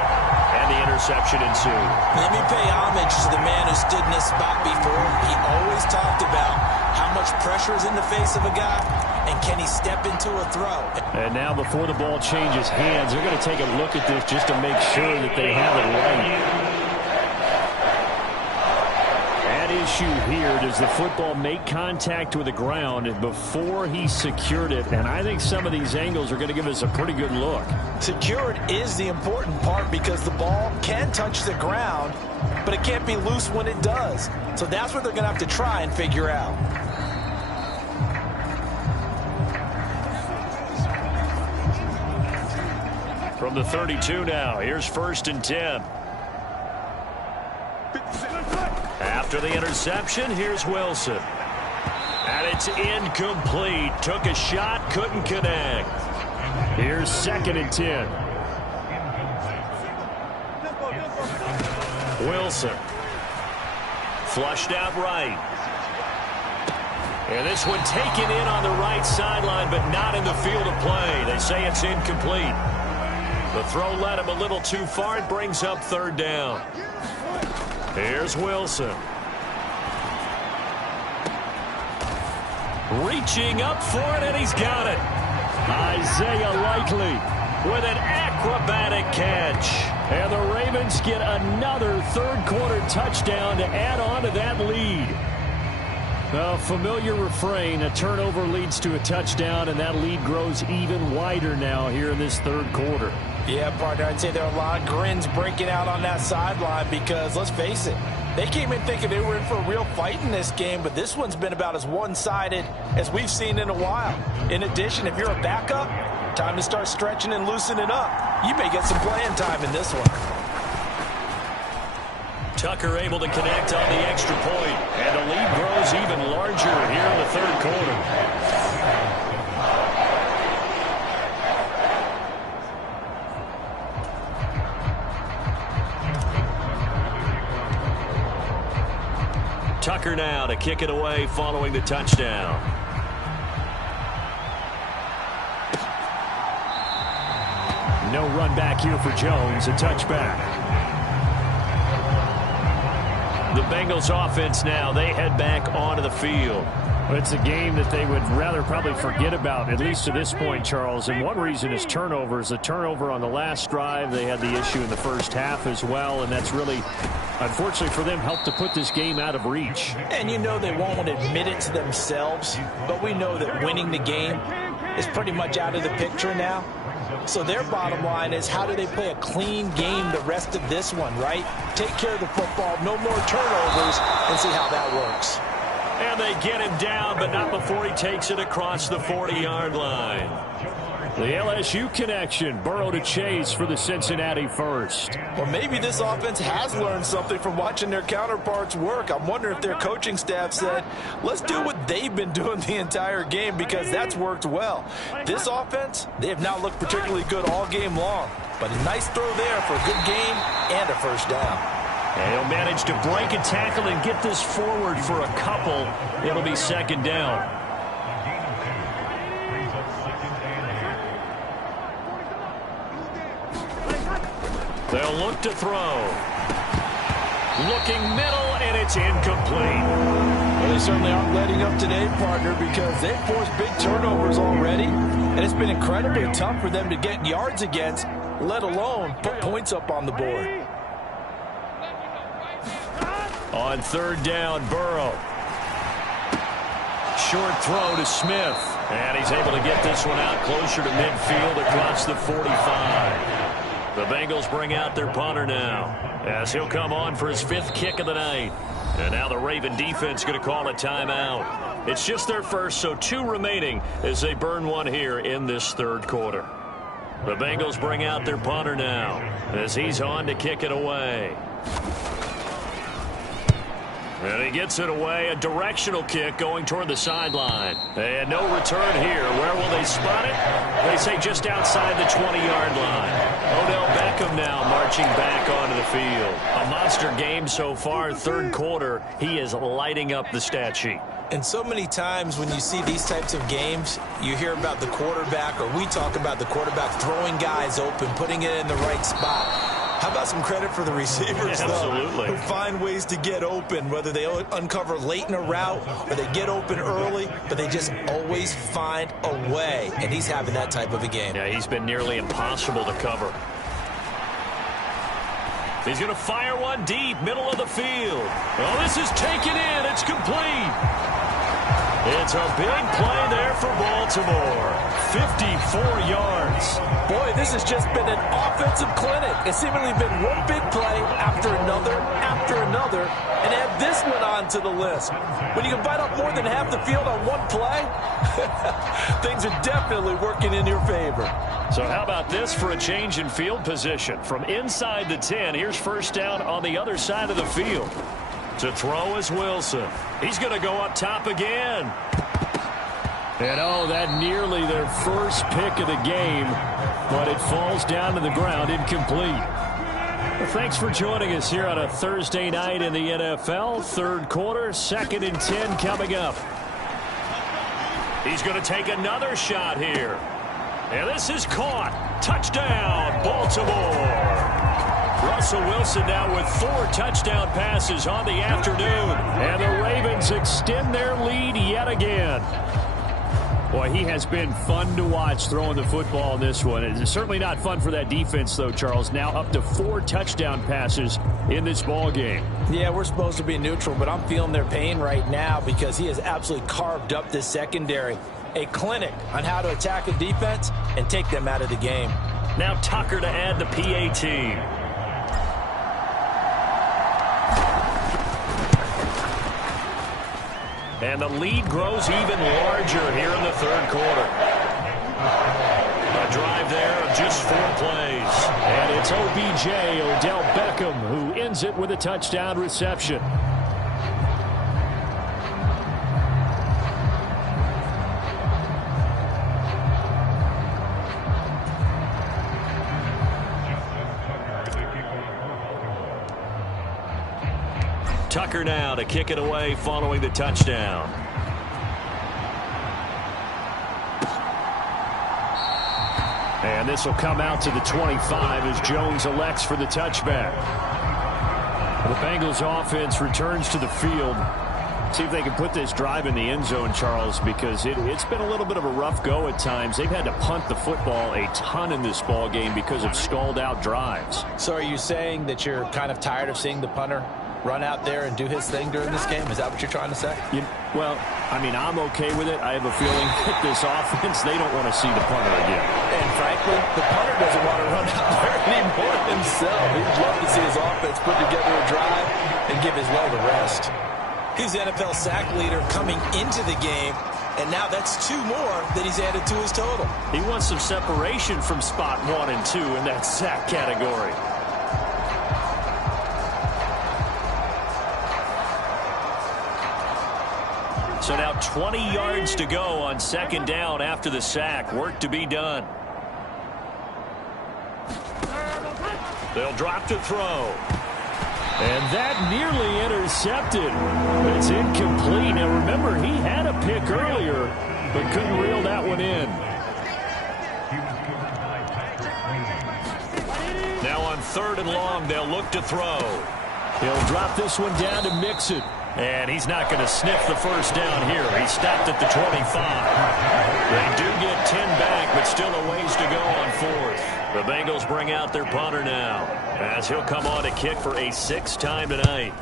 and the interception ensued. Let me pay homage to the man who stood in this spot before. He always talked about how much pressure is in the face of a guy, and can he step into a throw. And now before the ball changes hands, they're going to take a look at this just to make sure that they have it right. Issue here, does the football make contact with the ground before he secured it? And I think some of these angles are going to give us a pretty good look. Secured is the important part because the ball can touch the ground, but it can't be loose when it does. So that's what they're going to have to try and figure out. From the 32 now, here's 1st and 10. After the interception, here's Wilson. And it's incomplete. Took a shot, couldn't connect. Here's 2nd and 10. Wilson. Flushed out right. And this one taken in on the right sideline, but not in the field of play. They say it's incomplete. The throw led him a little too far. It brings up 3rd down. Here's Wilson. Reaching up for it, and he's got it. Isaiah Likely with an acrobatic catch. And the Ravens get another third-quarter touchdown to add on to that lead. A familiar refrain, a turnover leads to a touchdown, and that lead grows even wider now here in this third quarter. Yeah, partner, I'd say there are a lot of grins breaking out on that sideline because, let's face it, they came in thinking they were in for a real fight in this game, but this one's been about as one-sided as we've seen in a while. In addition, if you're a backup, time to start stretching and loosening up. You may get some playing time in this one. Tucker able to connect on the extra point, and the lead grows even larger here in the third quarter. Tucker now to kick it away following the touchdown. No run back here for Jones, a touchback. The Bengals offense now, they head back onto the field. It's a game that they would rather probably forget about, at least to this point, Charles. And one reason is turnovers. A turnover on the last drive. They had the issue in the first half as well, and that's really, unfortunately for them, helped to put this game out of reach. And you know they won't admit it to themselves, but we know that winning the game is pretty much out of the picture now. So their bottom line is, how do they play a clean game the rest of this one, right? Take care of the football, no more turnovers, and see how that works. And they get him down, but not before he takes it across the 40-yard line. The LSU connection, Burrow to Chase for the Cincinnati first. Well, maybe this offense has learned something from watching their counterparts work. I'm wondering if their coaching staff said, let's do what they've been doing the entire game, because that's worked well. This offense, they have not looked particularly good all game long. But a nice throw there for a good game and a first down. And he'll manage to break a tackle and get this forward for a couple. It'll be 2nd down. They'll look to throw. Looking middle, and it's incomplete. Well, they certainly aren't letting up today, partner, because they've forced big turnovers already, and it's been incredibly tough for them to get yards against, let alone put points up on the board. On 3rd down, Burrow. Short throw to Smith. And he's able to get this one out closer to midfield across the 45. The Bengals bring out their punter now, as he'll come on for his 5th kick of the night. And now the Raven defense going to call a timeout. It's just their first, so 2 remaining as they burn one here in this third quarter. The Bengals bring out their punter now as he's on to kick it away. And he gets it away, a directional kick going toward the sideline. And no return here. Where will they spot it? They say just outside the 20-yard line. Odell Beckham now marching back onto the field. A monster game so far, third quarter. He is lighting up the stat sheet. And so many times when you see these types of games, you hear about the quarterback, or we talk about the quarterback throwing guys open, putting it in the right spot. How about some credit for the receivers, Absolutely. though, who find ways to get open, whether they uncover late in a route or they get open early, but they just always find a way. And he's having that type of a game. Yeah, he's been nearly impossible to cover. He's going to fire one deep, middle of the field. Well, this is taken in. It's complete. It's a big play there for Baltimore. 54 yards. Boy, this has just been an offensive clinic. It's seemingly been one big play after another, and add this one on to the list. When you can bite up more than half the field on one play, things are definitely working in your favor. So how about this for a change in field position? From inside the 10, here's first down on the other side of the field. To throw is Wilson. He's going to go up top again. And oh, that nearly their first pick of the game, but it falls down to the ground incomplete. Well, thanks for joining us here on a Thursday night in the NFL. Third quarter, 2nd and 10 coming up. He's going to take another shot here. And this is caught. Touchdown, Baltimore. Russell Wilson now with 4 touchdown passes on the afternoon. And the Ravens extend their lead yet again. Boy, he has been fun to watch throwing the football in this one. It's certainly not fun for that defense, though, Charles. Now up to 4 touchdown passes in this ball game. Yeah, we're supposed to be neutral, but I'm feeling their pain right now because he has absolutely carved up this secondary. A clinic on how to attack a defense and take them out of the game. Now Tucker to add the PAT. And the lead grows even larger here in the third quarter. A drive there of just 4 plays. And it's OBJ, Odell Beckham, who ends it with a touchdown reception. Tucker now to kick it away following the touchdown. And this will come out to the 25 as Jones elects for the touchback. The Bengals offense returns to the field. See if they can put this drive in the end zone, Charles, because it's been a little bit of a rough go at times. They've had to punt the football a ton in this ball game because of stalled-out drives. So are you saying that you're kind of tired of seeing the punter run out there and do his thing during this game? Is that what you're trying to say? Well, I mean, I'm okay with it. I have a feeling that this offense, they don't want to see the punter again. And frankly, the punter doesn't want to run out there anymore himself. He'd love to see his offense put together a drive and give his leg a rest. He's the NFL sack leader coming into the game, and now that's 2 more that he's added to his total. He wants some separation from spot 1 and 2 in that sack category. So now 20 yards to go on 2nd down after the sack. Work to be done. They'll drop to throw. And that nearly intercepted. It's incomplete. Now remember, he had a pick earlier, but couldn't reel that one in. Now on 3rd and long, they'll look to throw. He'll drop this one down to mix it. And he's not going to sniff the first down here. He stopped at the 25. They do get 10 back, but still a ways to go on 4th. The Bengals bring out their punter now, as he'll come on to kick for a 6th time tonight.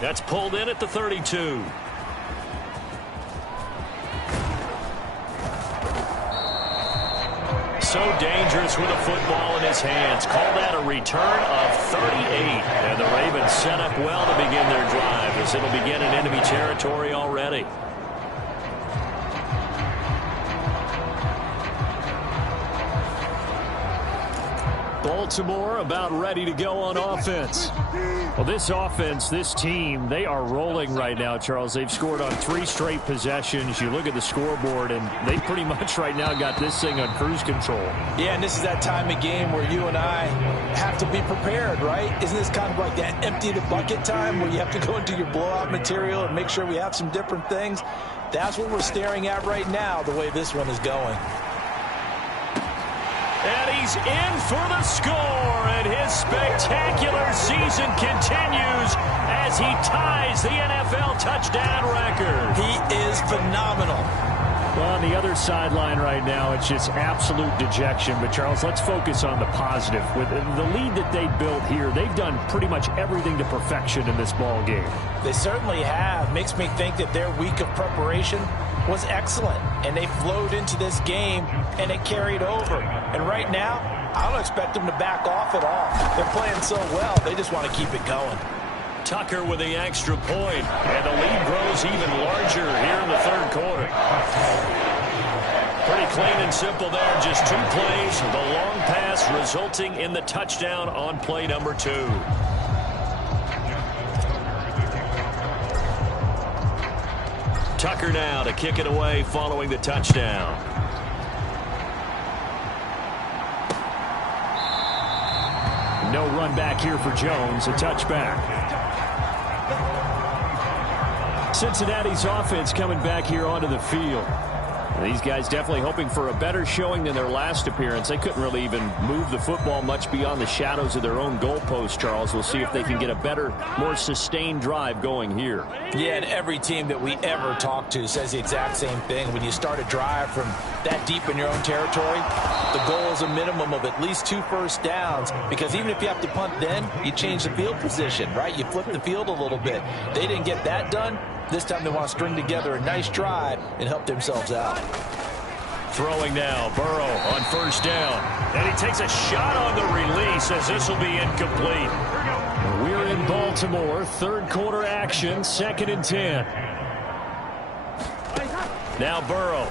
That's pulled in at the 32. so dangerous with a football in his hands. Call that a return of 38. And the Ravens set up well to begin their drive, as it'll begin in enemy territory already. Baltimore about ready to go on offense. Well, this offense, this team, they are rolling right now, Charles. They've scored on 3 straight possessions. You look at the scoreboard, and they pretty much right now got this thing on cruise control. Yeah, and this is that time of game where you and I have to be prepared, right? Isn't this kind of like that empty the bucket time where you have to go into your blowout material and make sure we have some different things? That's what we're staring at right now, the way this one is going. And he's in for the score, and his spectacular season continues as he ties the NFL touchdown record. He is phenomenal. Well, on the other sideline right now, it's just absolute dejection. But, Charles, let's focus on the positive. With the lead that they built here, they've done pretty much everything to perfection in this ball game. They certainly have. Makes me think that their week of preparation was excellent, and they flowed into this game, and it carried over. And right now, I don't expect them to back off at all. They're playing so well, they just want to keep it going. Tucker with the extra point, and the lead grows even larger here in the third quarter. Pretty clean and simple there, just 2 plays. The long pass resulting in the touchdown on play number 2. Tucker now to kick it away following the touchdown. No run back here for Jones, a touchback. Cincinnati's offense coming back here onto the field. These guys definitely hoping for a better showing than their last appearance. They couldn't really even move the football much beyond the shadows of their own goalpost, Charles. We'll see if they can get a better, more sustained drive going here. Yeah, and every team that we ever talk to says the exact same thing. When you start a drive from that deep in your own territory, the goal is a minimum of at least 2 first downs, because even if you have to punt then, you change the field position, right? You flip the field a little bit. They didn't get that done. This time they want to string together a nice drive and help themselves out. Throwing now, Burrow on first down. And he takes a shot on the release as this will be incomplete. We're in Baltimore, third quarter action, 2nd and 10. Now Burrow,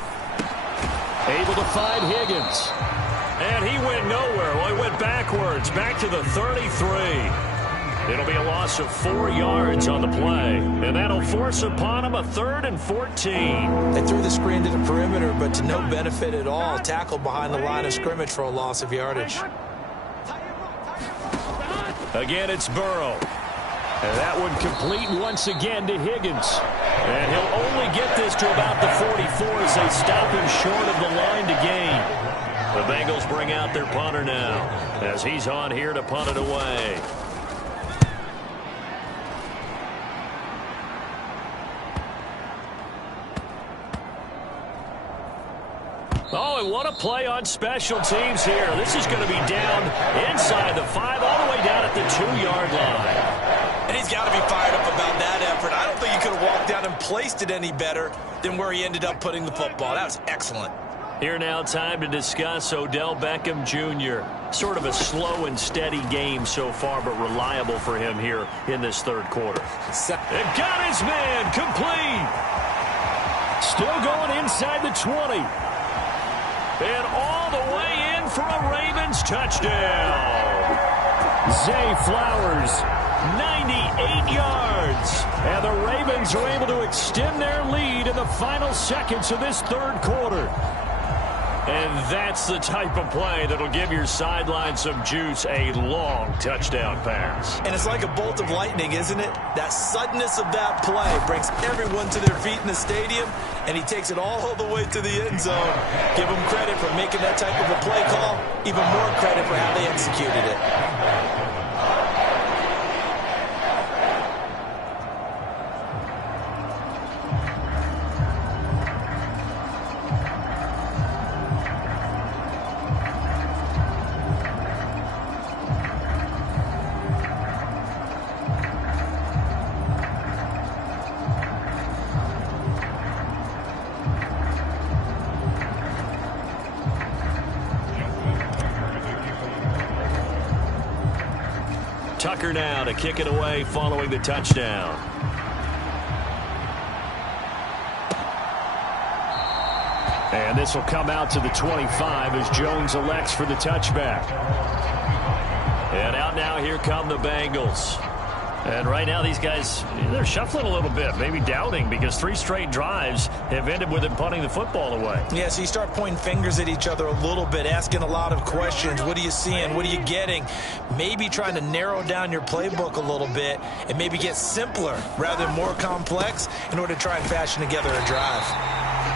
able to find Higgins. And he went nowhere. Well, he went backwards, back to the 33. It'll be a loss of 4 yards on the play, and that'll force upon him a 3rd and 14. They threw the screen to the perimeter, but to no benefit at all. Tackled behind the line of scrimmage for a loss of yardage. Again, it's Burrow. And that one complete once again to Higgins. And he'll only get this to about the 44 as they stop him short of the line to gain. The Bengals bring out their punter now as he's on here to punt it away. Oh, and what a play on special teams here. This is going to be down inside the 5, all the way down at the 2-yard line. And he's got to be fired up about that effort. I don't think he could have walked down and placed it any better than where he ended up putting the football. That was excellent. Here now, time to discuss Odell Beckham Jr. Sort of a slow and steady game so far, but reliable for him here in this third quarter. And got his man complete. Still going inside the 20. And all the way in for a Ravens touchdown. Zay Flowers, 98 yards. And the Ravens are able to extend their lead in the final seconds of this third quarter. And that's the type of play that'll give your sideline some juice, a long touchdown pass. And it's like a bolt of lightning, isn't it? That suddenness of that play brings everyone to their feet in the stadium, and he takes it all the way to the end zone. Give him credit for making that type of a play call, even more credit for how they executed it. Tucker now to kick it away following the touchdown. And this will come out to the 25 as Jones elects for the touchback. And out now, here come the Bengals. And right now, these guys, they're shuffling a little bit, maybe doubting, because 3 straight drives have ended with them punting the football away. Yeah, so you start pointing fingers at each other a little bit, asking a lot of questions. What are you seeing? What are you getting? Maybe trying to narrow down your playbook a little bit and maybe get simpler rather than more complex in order to try and fashion together a drive.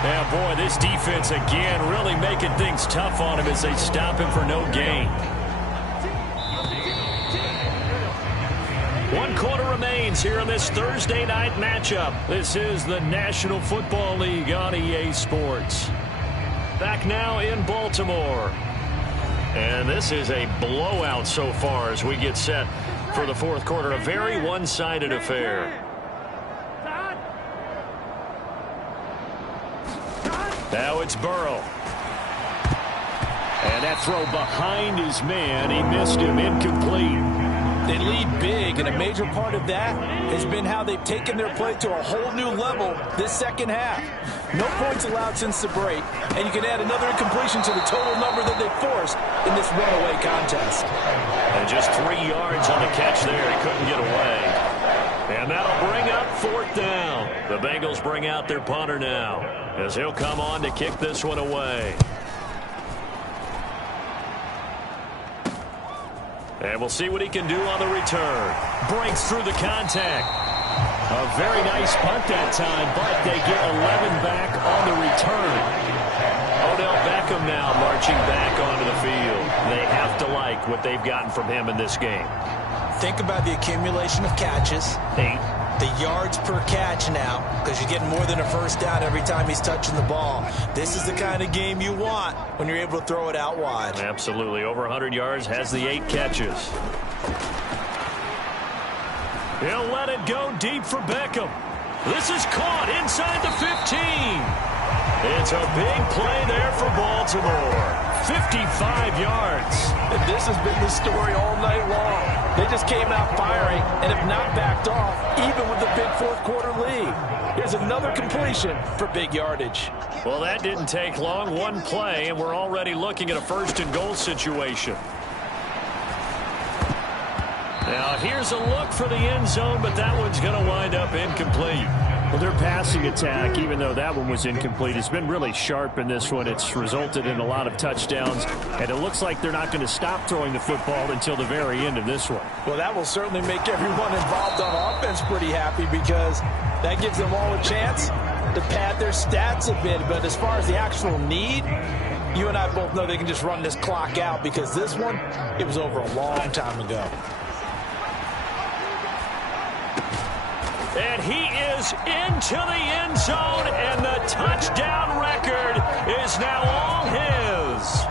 Yeah, boy, this defense again really making things tough on him as they stop him for no gain. 1 quarter remains here in this Thursday night matchup. This is the National Football League on EA Sports. Back now in Baltimore. And this is a blowout so far as we get set for the 4th quarter. A very one-sided affair. Now it's Burrow. And that throw behind his man. He missed him, incomplete. They lead big, and a major part of that has been how they've taken their play to a whole new level this second half. No points allowed since the break, and you can add another incompletion to the total number that they forced in this runaway contest. And just 3 yards on the catch there. He couldn't get away. And that'll bring up 4th down. The Bengals bring out their punter now as he'll come on to kick this one away. And we'll see what he can do on the return. Breaks through the contact. A very nice punt that time, but they get 11 back on the return. Odell Beckham now marching back onto the field. They have to like what they've gotten from him in this game. Think about the accumulation of catches. 8. The yards per catch now, because you're getting more than a first down every time he's touching the ball. This is the kind of game you want when you're able to throw it out wide. Absolutely. Over 100 yards, has the 8 catches. He'll let it go deep for Beckham. This is caught inside the 15. It's a big play there for Baltimore. 55 yards. And this has been the story all night long. They just came out firing and have not backed off, even with the big 4th quarter lead. Here's another completion for big yardage. Well, that didn't take long. 1 play, and we're already looking at a 1st and goal situation. Now, here's a look for the end zone, but that one's going to wind up incomplete. Well, their passing attack, even though that one was incomplete, has been really sharp in this one. It's resulted in a lot of touchdowns, and it looks like they're not going to stop throwing the football until the very end of this one. Well, that will certainly make everyone involved on offense pretty happy, because that gives them all a chance to pad their stats a bit. But as far as the actual need, you and I both know they can just run this clock out, because this one, it was over a long time ago. And he is into the end zone, and the touchdown record is now all his.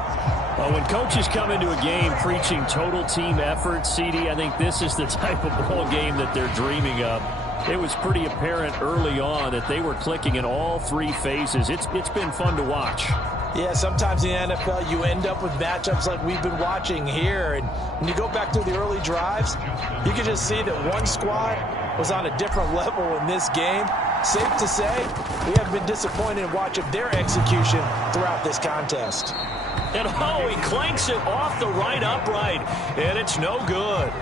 Well, when coaches come into a game preaching total team effort, CD, I think this is the type of ball game that they're dreaming of. It was pretty apparent early on that they were clicking in all 3 phases. It's been fun to watch. Yeah, sometimes in the NFL you end up with matchups like we've been watching here. And when you go back through the early drives, you can just see that one squad was on a different level in this game. Safe to say, we have been disappointed in watching their execution throughout this contest. And oh, he clanks it off the right upright, and it's no good.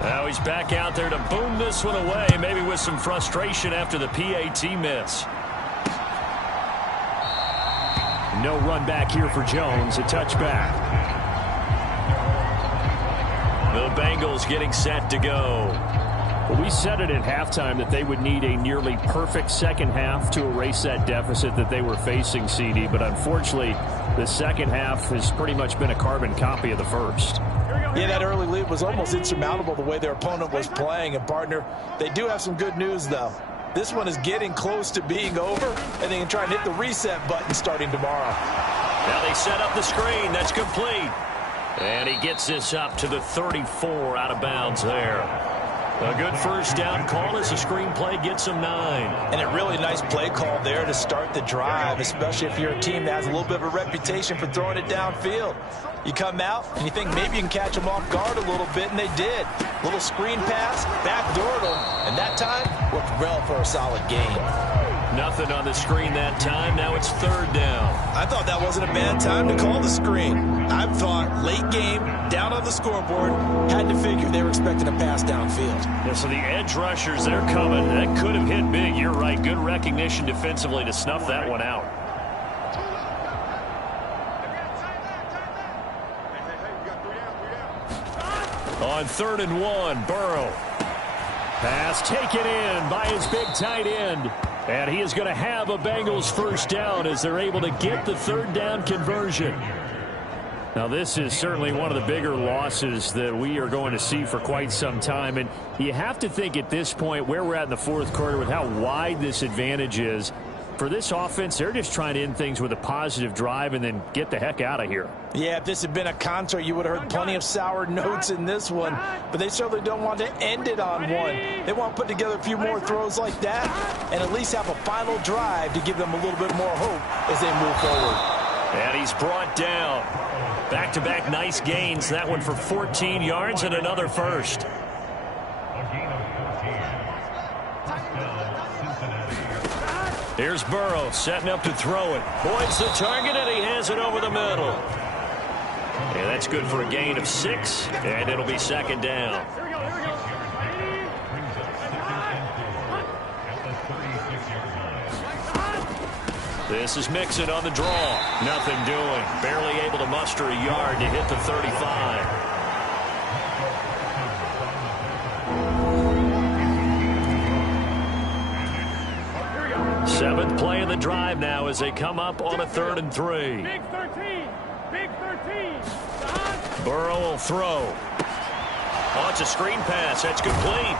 Now he's back out there to boom this one away, maybe with some frustration after the PAT miss. No run back here for Jones, a touchback. The Bengals getting set to go. Well, we said it at halftime that they would need a nearly perfect second half to erase that deficit that they were facing, CD, but unfortunately the second half has pretty much been a carbon copy of the first. Yeah, that early lead was almost insurmountable the way their opponent was playing. And, partner, they do have some good news, though. This one is getting close to being over, and they can try and hit the reset button starting tomorrow. Now they set up the screen. That's complete. And he gets this up to the 34 out of bounds there. A good first down call as the screenplay gets him 9. And a really nice play call there to start the drive, especially if you're a team that has a little bit of a reputation for throwing it downfield. You come out and you think maybe you can catch them off guard a little bit, and they did. Little screen pass, backdoored them, and that time worked well for a solid gain. Nothing on the screen that time. Now it's third down. I thought that wasn't a bad time to call the screen. I thought late game, down on the scoreboard, had to figure they were expecting a pass downfield. Yeah, so the edge rushers, they're coming. That could have hit big. You're right. Good recognition defensively to snuff that one out. On 3rd and 1, Burrow. Pass taken in by his big tight end. And he is going to have a Bengals first down as they're able to get the third down conversion. Now, this is certainly one of the bigger losses that we are going to see for quite some time. And you have to think at this point where we're at in the fourth quarter with how wide this advantage is. For this offense, they're just trying to end things with a positive drive and then get the heck out of here. Yeah, if this had been a concert, you would have heard plenty of sour notes in this one. But they certainly don't want to end it on one. They want to put together a few more throws like that and at least have a final drive to give them a little bit more hope as they move forward. And he's brought down. Back-to-back nice gains. That one for 14 yards and another first. Here's Burrow setting up to throw it. Points the target, and he has it over the middle. And that's good for a gain of 6, and it'll be second down. This is Mixon on the draw. Nothing doing. Barely able to muster a yard to hit the 35. Seventh play of the drive now as they come up on a 3rd and 3. Big 13. Big 13. Burrow will throw. Oh, it's a screen pass. That's complete.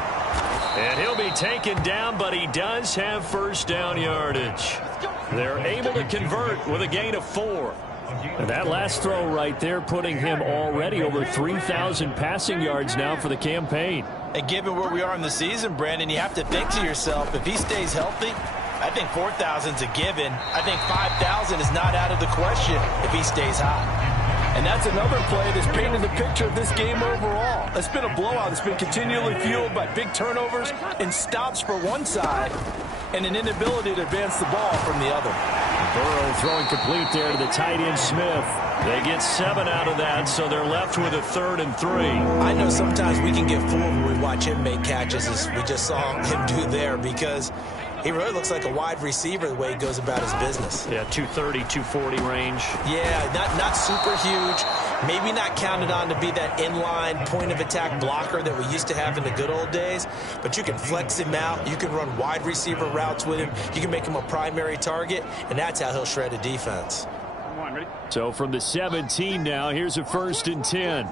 And he'll be taken down, but he does have first down yardage. They're able to convert with a gain of 4. And that last throw right there putting him already over 3,000 passing yards now for the campaign. And given where we are in the season, Brandon, you have to think to yourself, if he stays healthy, I think 4,000's a given. I think 5,000 is not out of the question if he stays hot. And that's another play that's painted the picture of this game overall. It's been a blowout. It's been continually fueled by big turnovers and stops for one side and an inability to advance the ball from the other. Burrow throwing complete there to the tight end Smith. They get 7 out of that, so they're left with a 3rd and 3. I know sometimes we can get fooled when we watch him make catches as we just saw him do there because he really looks like a wide receiver the way he goes about his business. Yeah, 230, 240 range. Yeah, not super huge. Maybe not counted on to be that inline point-of-attack blocker that we used to have in the good old days. But you can flex him out. You can run wide receiver routes with him. You can make him a primary target, and that's how he'll shred a defense. So from the 17 now, here's a 1st and 10.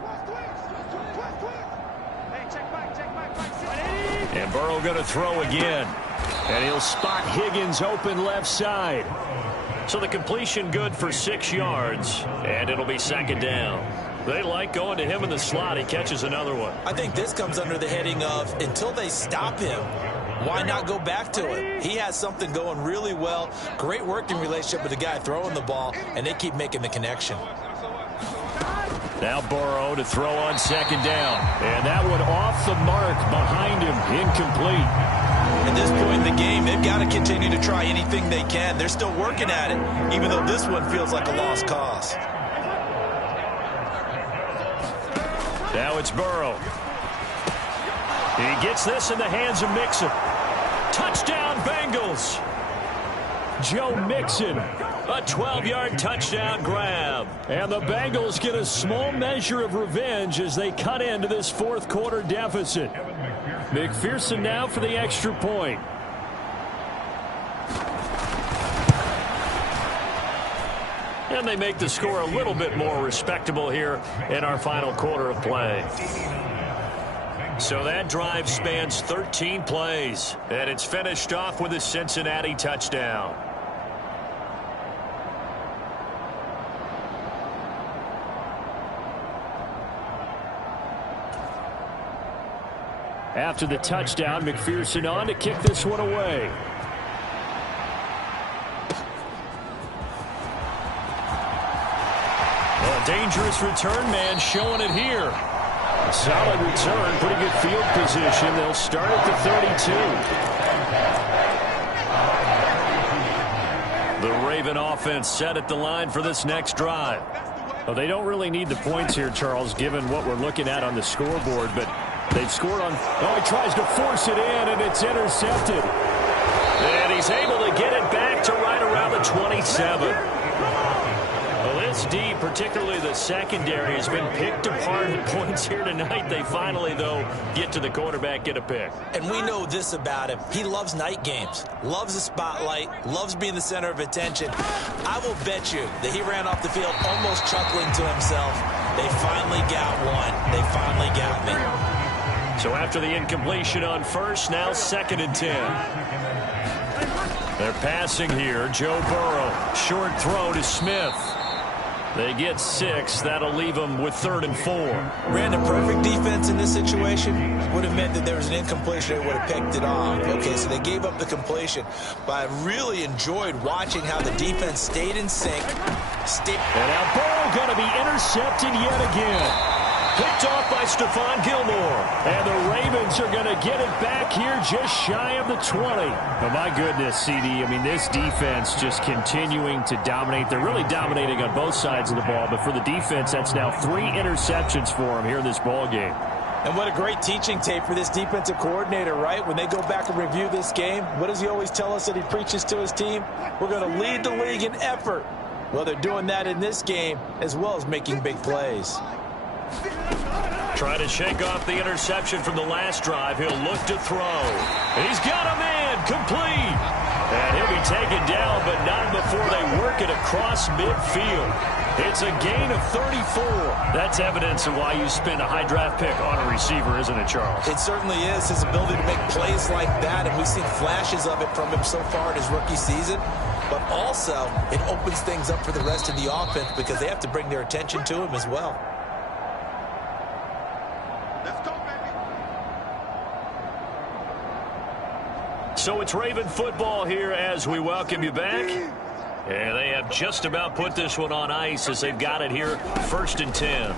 And Burrow going to throw again. And he'll spot Higgins open left side. So the completion good for 6 yards. And it'll be second down. They like going to him in the slot. He catches another one. I think this comes under the heading of until they stop him, why not go back to it? He has something going really well. Great working relationship with the guy throwing the ball, and they keep making the connection. Now Burrow to throw on second down. And that one off the mark behind him. Incomplete. At this point in the game, they've got to continue to try anything they can. They're still working at it, even though this one feels like a lost cause. Now it's Burrow. He gets this in the hands of Mixon. Touchdown, Bengals. Joe Mixon, a 12-yard touchdown grab. And the Bengals get a small measure of revenge as they cut into this fourth quarter deficit. McPherson now for the extra point. And they make the score a little bit more respectable here in our final quarter of play. So that drive spans 13 plays, and it's finished off with a Cincinnati touchdown. After the touchdown, McPherson on to kick this one away. A dangerous return man showing it here. Solid return, pretty good field position. They'll start at the 32. The Raven offense set at the line for this next drive. Well, they don't really need the points here, Charles, given what we're looking at on the scoreboard, but they've scored on... Oh, he tries to force it in, and it's intercepted. And he's able to get it back to right around the 27. Well, this D, particularly the secondary, has been picked apart at points here tonight. They finally, though, get to the quarterback, get a pick. And we know this about him. He loves night games, loves the spotlight, loves being the center of attention. I will bet you that he ran off the field almost chuckling to himself. They finally got one. They finally got me. So after the incompletion on first, now 2nd and 10. They're passing here. Joe Burrow, short throw to Smith. They get 6. That'll leave them with 3rd and 4. Ran a perfect defense in this situation. Would have meant that there was an incompletion. They would have picked it off. Okay, so they gave up the completion. But I really enjoyed watching how the defense stayed in sync. And now Burrow going to be intercepted yet again. Picked off by Stephon Gilmore. And the Ravens are going to get it back here just shy of the 20. Oh, my goodness, CD. I mean, this defense just continuing to dominate. They're really dominating on both sides of the ball. But for the defense, that's now 3 interceptions for them here in this ball game. And what a great teaching tape for this defensive coordinator, right? When they go back and review this game, what does he always tell us that he preaches to his team? We're going to lead the league in effort. Well, they're doing that in this game as well as making big plays. Trying to shake off the interception from the last drive. He'll look to throw. He's got a man complete. And he'll be taken down, but not before they work it across midfield. It's a gain of 34. That's evidence of why you spend a high draft pick on a receiver, isn't it, Charles? It certainly is. His ability to make plays like that, and we've seen flashes of it from him so far in his rookie season. But also, it opens things up for the rest of the offense because they have to bring their attention to him as well. So it's Raven football here as we welcome you back. And they have just about put this one on ice as they've got it here, 1st and 10.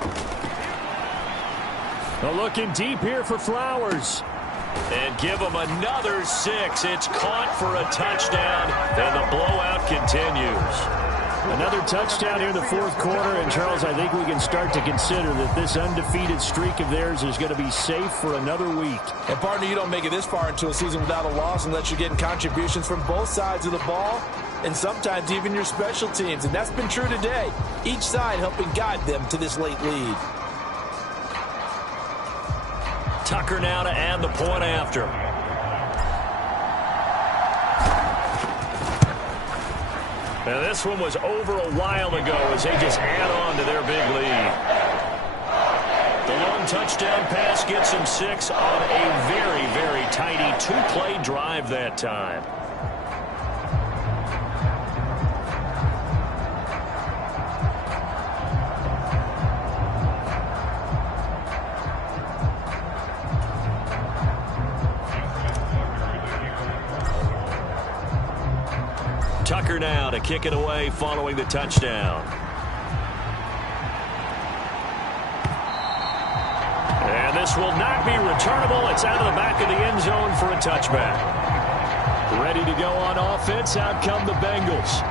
Well, looking deep here for Flowers. And give them another 6. It's caught for a touchdown, and the blowout continues. Another touchdown here in the 4th quarter, and Charles, I think we can start to consider that this undefeated streak of theirs is going to be safe for another week. And partner, you don't make it this far into a season without a loss unless you're getting contributions from both sides of the ball, and sometimes even your special teams, and that's been true today. Each side helping guide them to this late lead. Tucker now to add the point after. Now this one was over a while ago as they just add on to their big lead. The long touchdown pass gets them 6 on a very, very tidy 2-play drive that time. Tucker now to kick it away following the touchdown. And this will not be returnable. It's out of the back of the end zone for a touchback. Ready to go on offense. Out come the Bengals.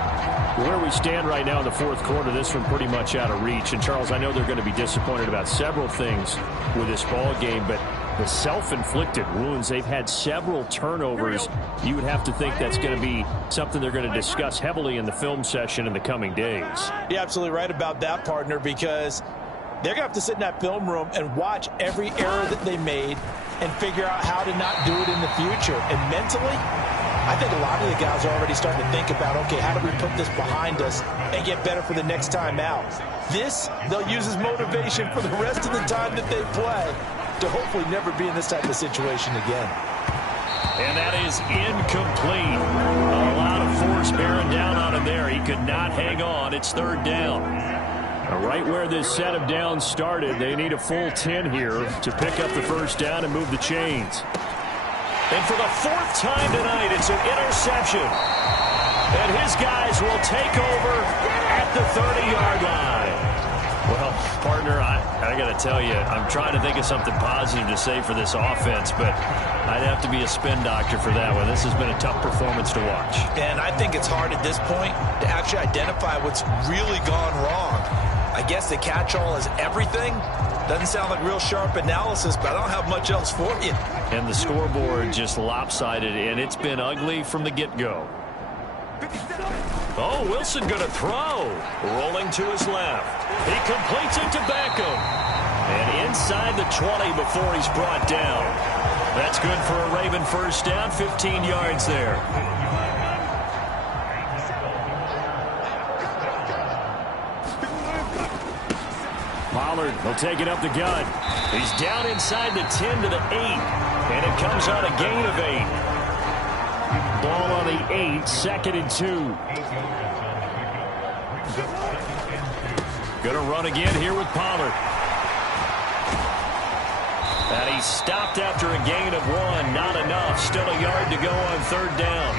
Where we stand right now in the 4th quarter, this one pretty much out of reach. And, Charles, I know they're going to be disappointed about several things with this ball game, but the self-inflicted wounds, they've had several turnovers. You would have to think that's going to be something they're going to discuss heavily in the film session in the coming days. You're absolutely right about that, partner, because they're going to have to sit in that film room and watch every error that they made and figure out how to not do it in the future. And mentally, I think a lot of the guys are already starting to think about, okay, how do we put this behind us and get better for the next time out? This, they'll use as motivation for the rest of the time that they play to hopefully never be in this type of situation again. And that is incomplete. A lot of force bearing down on him there. He could not hang on. It's 3rd down. Right where this set of downs started, they need a full 10 here to pick up the first down and move the chains. And for the fourth time tonight, it's an interception. And his guys will take over at the 30-yard line. Well, partner, I got to tell you, I'm trying to think of something positive to say for this offense, but I'd have to be a spin doctor for that one. This has been a tough performance to watch. And I think it's hard at this point to actually identify what's really gone wrong. I guess the catch-all is everything. Doesn't sound like real sharp analysis, but I don't have much else for you. And the scoreboard just lopsided, and it's been ugly from the get-go. Oh, Wilson going to throw. Rolling to his left. He completes it to Beckham. And inside the 20 before he's brought down. That's good for a Raven first down, 15 yards there. Pollard will take it up the gun. He's down inside the 10 to the 8. And it comes on a gain of 8. Ball on the 8, 2nd and 2. Going to run again here with Pollard. And he's stopped after a gain of 1. Not enough. Still a yard to go on 3rd down.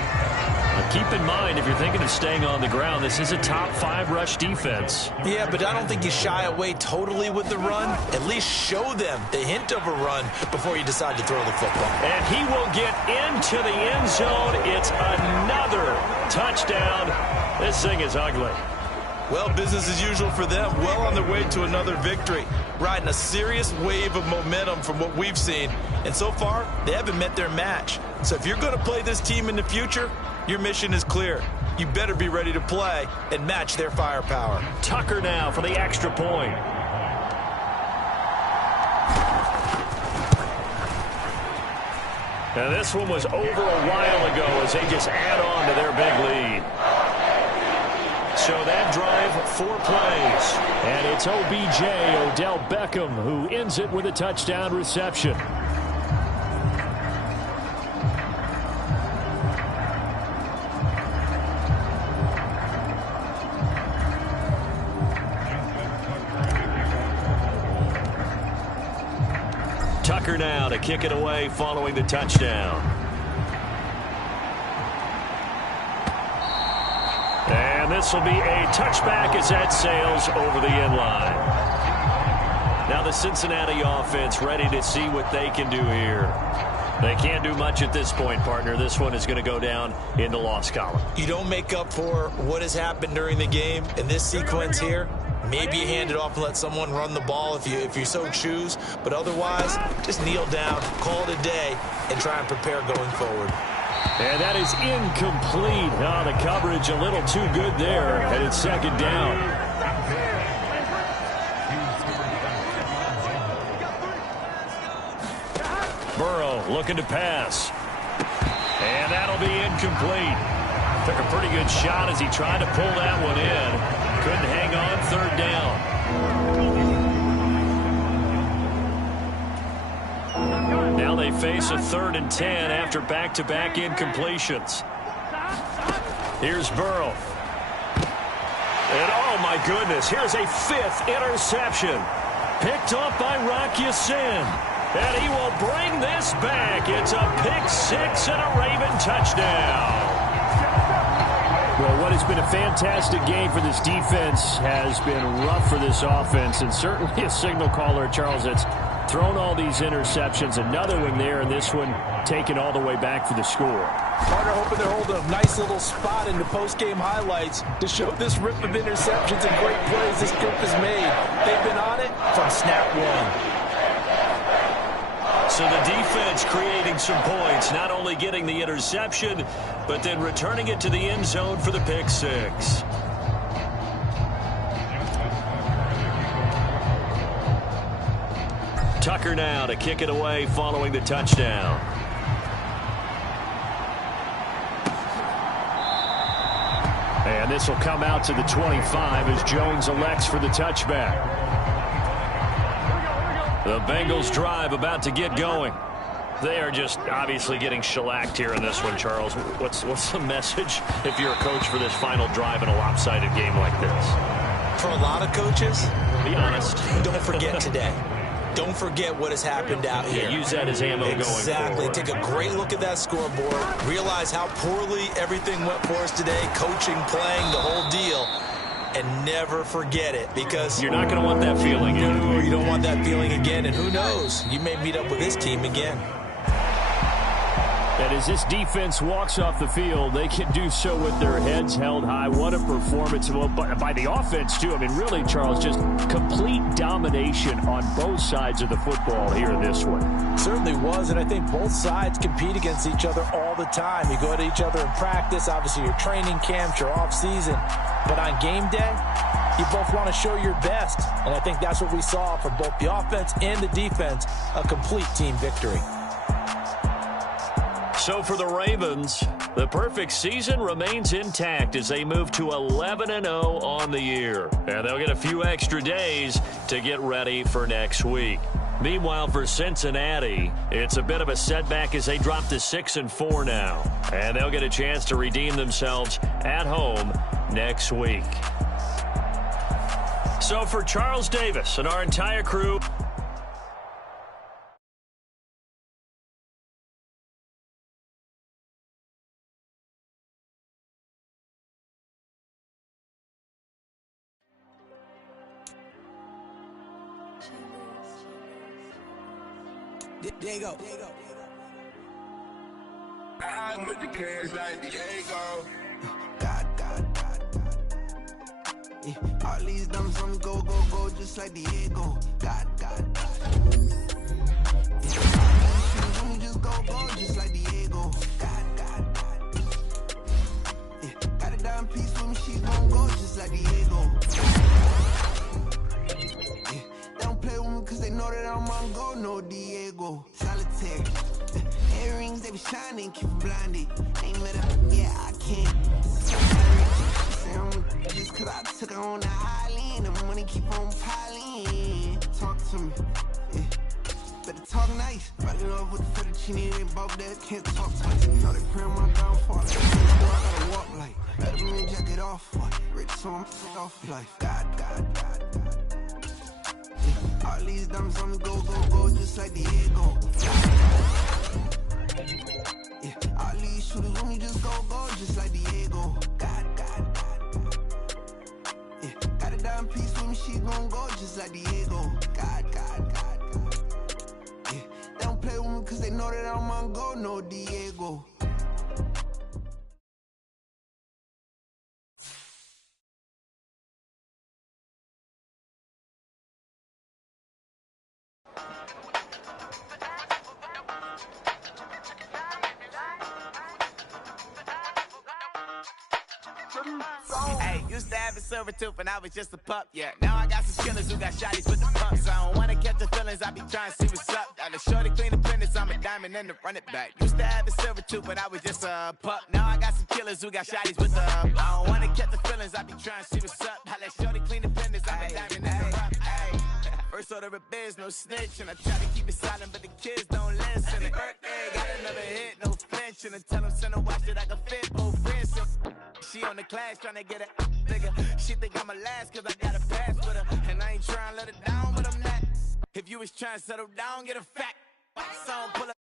Now keep in mind, if you're thinking of staying on the ground, this is a top 5 rush defense. Yeah, but I don't think you shy away totally with the run. At least show them the hint of a run before you decide to throw the football. And he will get into the end zone. It's another touchdown. This thing is ugly. Well, business as usual for them. Well on their way to another victory. Riding a serious wave of momentum from what we've seen. And so far, they haven't met their match. So if you're going to play this team in the future, your mission is clear. You better be ready to play and match their firepower. Tucker now for the extra point. Now this one was over a while ago as they just add on to their big lead. So that drive, 4 plays. And it's OBJ, Odell Beckham, who ends it with a touchdown reception. Tucker now to kick it away following the touchdown. And this will be a touchback as that sails over the end line. Now the Cincinnati offense ready to see what they can do here. They can't do much at this point, partner. This one is going to go down in the loss column. You don't make up for what has happened during the game in this sequence here. Maybe you hand it off and let someone run the ball if you so choose. But otherwise, just kneel down, call it a day, and try and prepare going forward. And that is incomplete. Oh, the coverage a little too good there. And it's 2nd down. Burrow looking to pass. And that'll be incomplete. Took a pretty good shot as he tried to pull that one in. Couldn't hang on, 3rd down. Now they face a 3rd and 10 after back-to-back incompletions. Here's Burrow. And oh my goodness, here's a 5th interception. Picked off by Rock Ya-Sin. And he will bring this back. It's a pick 6 and a Raven touchdown. Well, what has been a fantastic game for this defense has been rough for this offense, and certainly a signal caller, Charles, that's thrown all these interceptions. Another one there, and this one taken all the way back for the score. Carter hoping they're holding a nice little spot in the post-game highlights to show this rip of interceptions and great plays this group has made. They've been on it from snap 1. So the defense creating some points, not only getting the interception, but then returning it to the end zone for the pick 6. Tucker now to kick it away following the touchdown. And this will come out to the 25 as Jones elects for the touchback. The Bengals drive about to get going. They are just obviously getting shellacked here in this one, Charles. What's the message if you're a coach for this final drive in a lopsided game like this? For a lot of coaches, be honest, don't forget today. Don't forget what has happened out here. Use that as ammo going forward. Exactly. Take a great look at that scoreboard. Realize how poorly everything went for us today. Coaching, playing, the whole deal. And never forget it, because you're not going to want that feeling again. No, you don't want that feeling again. And who knows? You may meet up with this team again. And as this defense walks off the field, they can do so with their heads held high. What a performance by the offense, too. I mean, really, Charles, just complete domination on both sides of the football here in this one. Certainly was, and I think both sides compete against each other all the time. You go at each other in practice, obviously your training camps, your off-season. But on game day, you both want to show your best. And I think that's what we saw from both the offense and the defense, a complete team victory. So for the Ravens, the perfect season remains intact as they move to 11-0 on the year. And they'll get a few extra days to get ready for next week. Meanwhile, for Cincinnati, it's a bit of a setback as they drop to 6-4 now. And they'll get a chance to redeem themselves at home next week. So for Charles Davis and our entire crew, There you go. I'm with the cash like Diego. God. Yeah, all these dumb songs go, just like Diego. God. Yeah, all these just go, just like Diego. God. Yeah, got a dime piece with me, she gon' go just like Diego. Yeah, they don't play with me cause they know that I'm on go, no Diego. Solitaire. Earrings, they be shining, keep blinded. Ain't met up, yeah, I can't. Just cause I took her on the island, the money keep on piling. Talk to me, yeah. Better talk nice. Fall in love with the fettuccine, they both that can't talk twice. Know they pray on my downfall. I gotta walk like. Let me jacket off, rich so I'm off life. God. Yeah. All these dumb songs go, just like Diego. Yeah, all these shooters when you just go, just like Diego. God. Yeah, got a dime piece with me, she gon' go just like Diego. God. Yeah, they don't play with me cause they know that I'm on go, no Diego. Hey, used to have a silver tooth when I was just a pup, yeah. Now I got some killers who got shotties with the pumps. I don't wanna catch the feelings, I be trying to see what's up. Got a shorty clean the fitness, I'm a diamond and to run it back. Used to have a silver tooth when I was just a pup. Now I got some killers who got shotties with the I don't wanna catch the feelings, I be trying to see what's up. I let shorty clean the fitness, I'm a diamond and to run it back. First order of biz, no snitch, and I try to keep it silent, but the kids don't listen. Happy birthday, got another hit, no flinch, and I tell them send a watch that I can fit both wrists. She on the class trying to get a nigga. She think I'm a last cause I got a pass with her, and I ain't trying to let her down, but I'm not. If you was trying to settle down, get a fact. So pull up.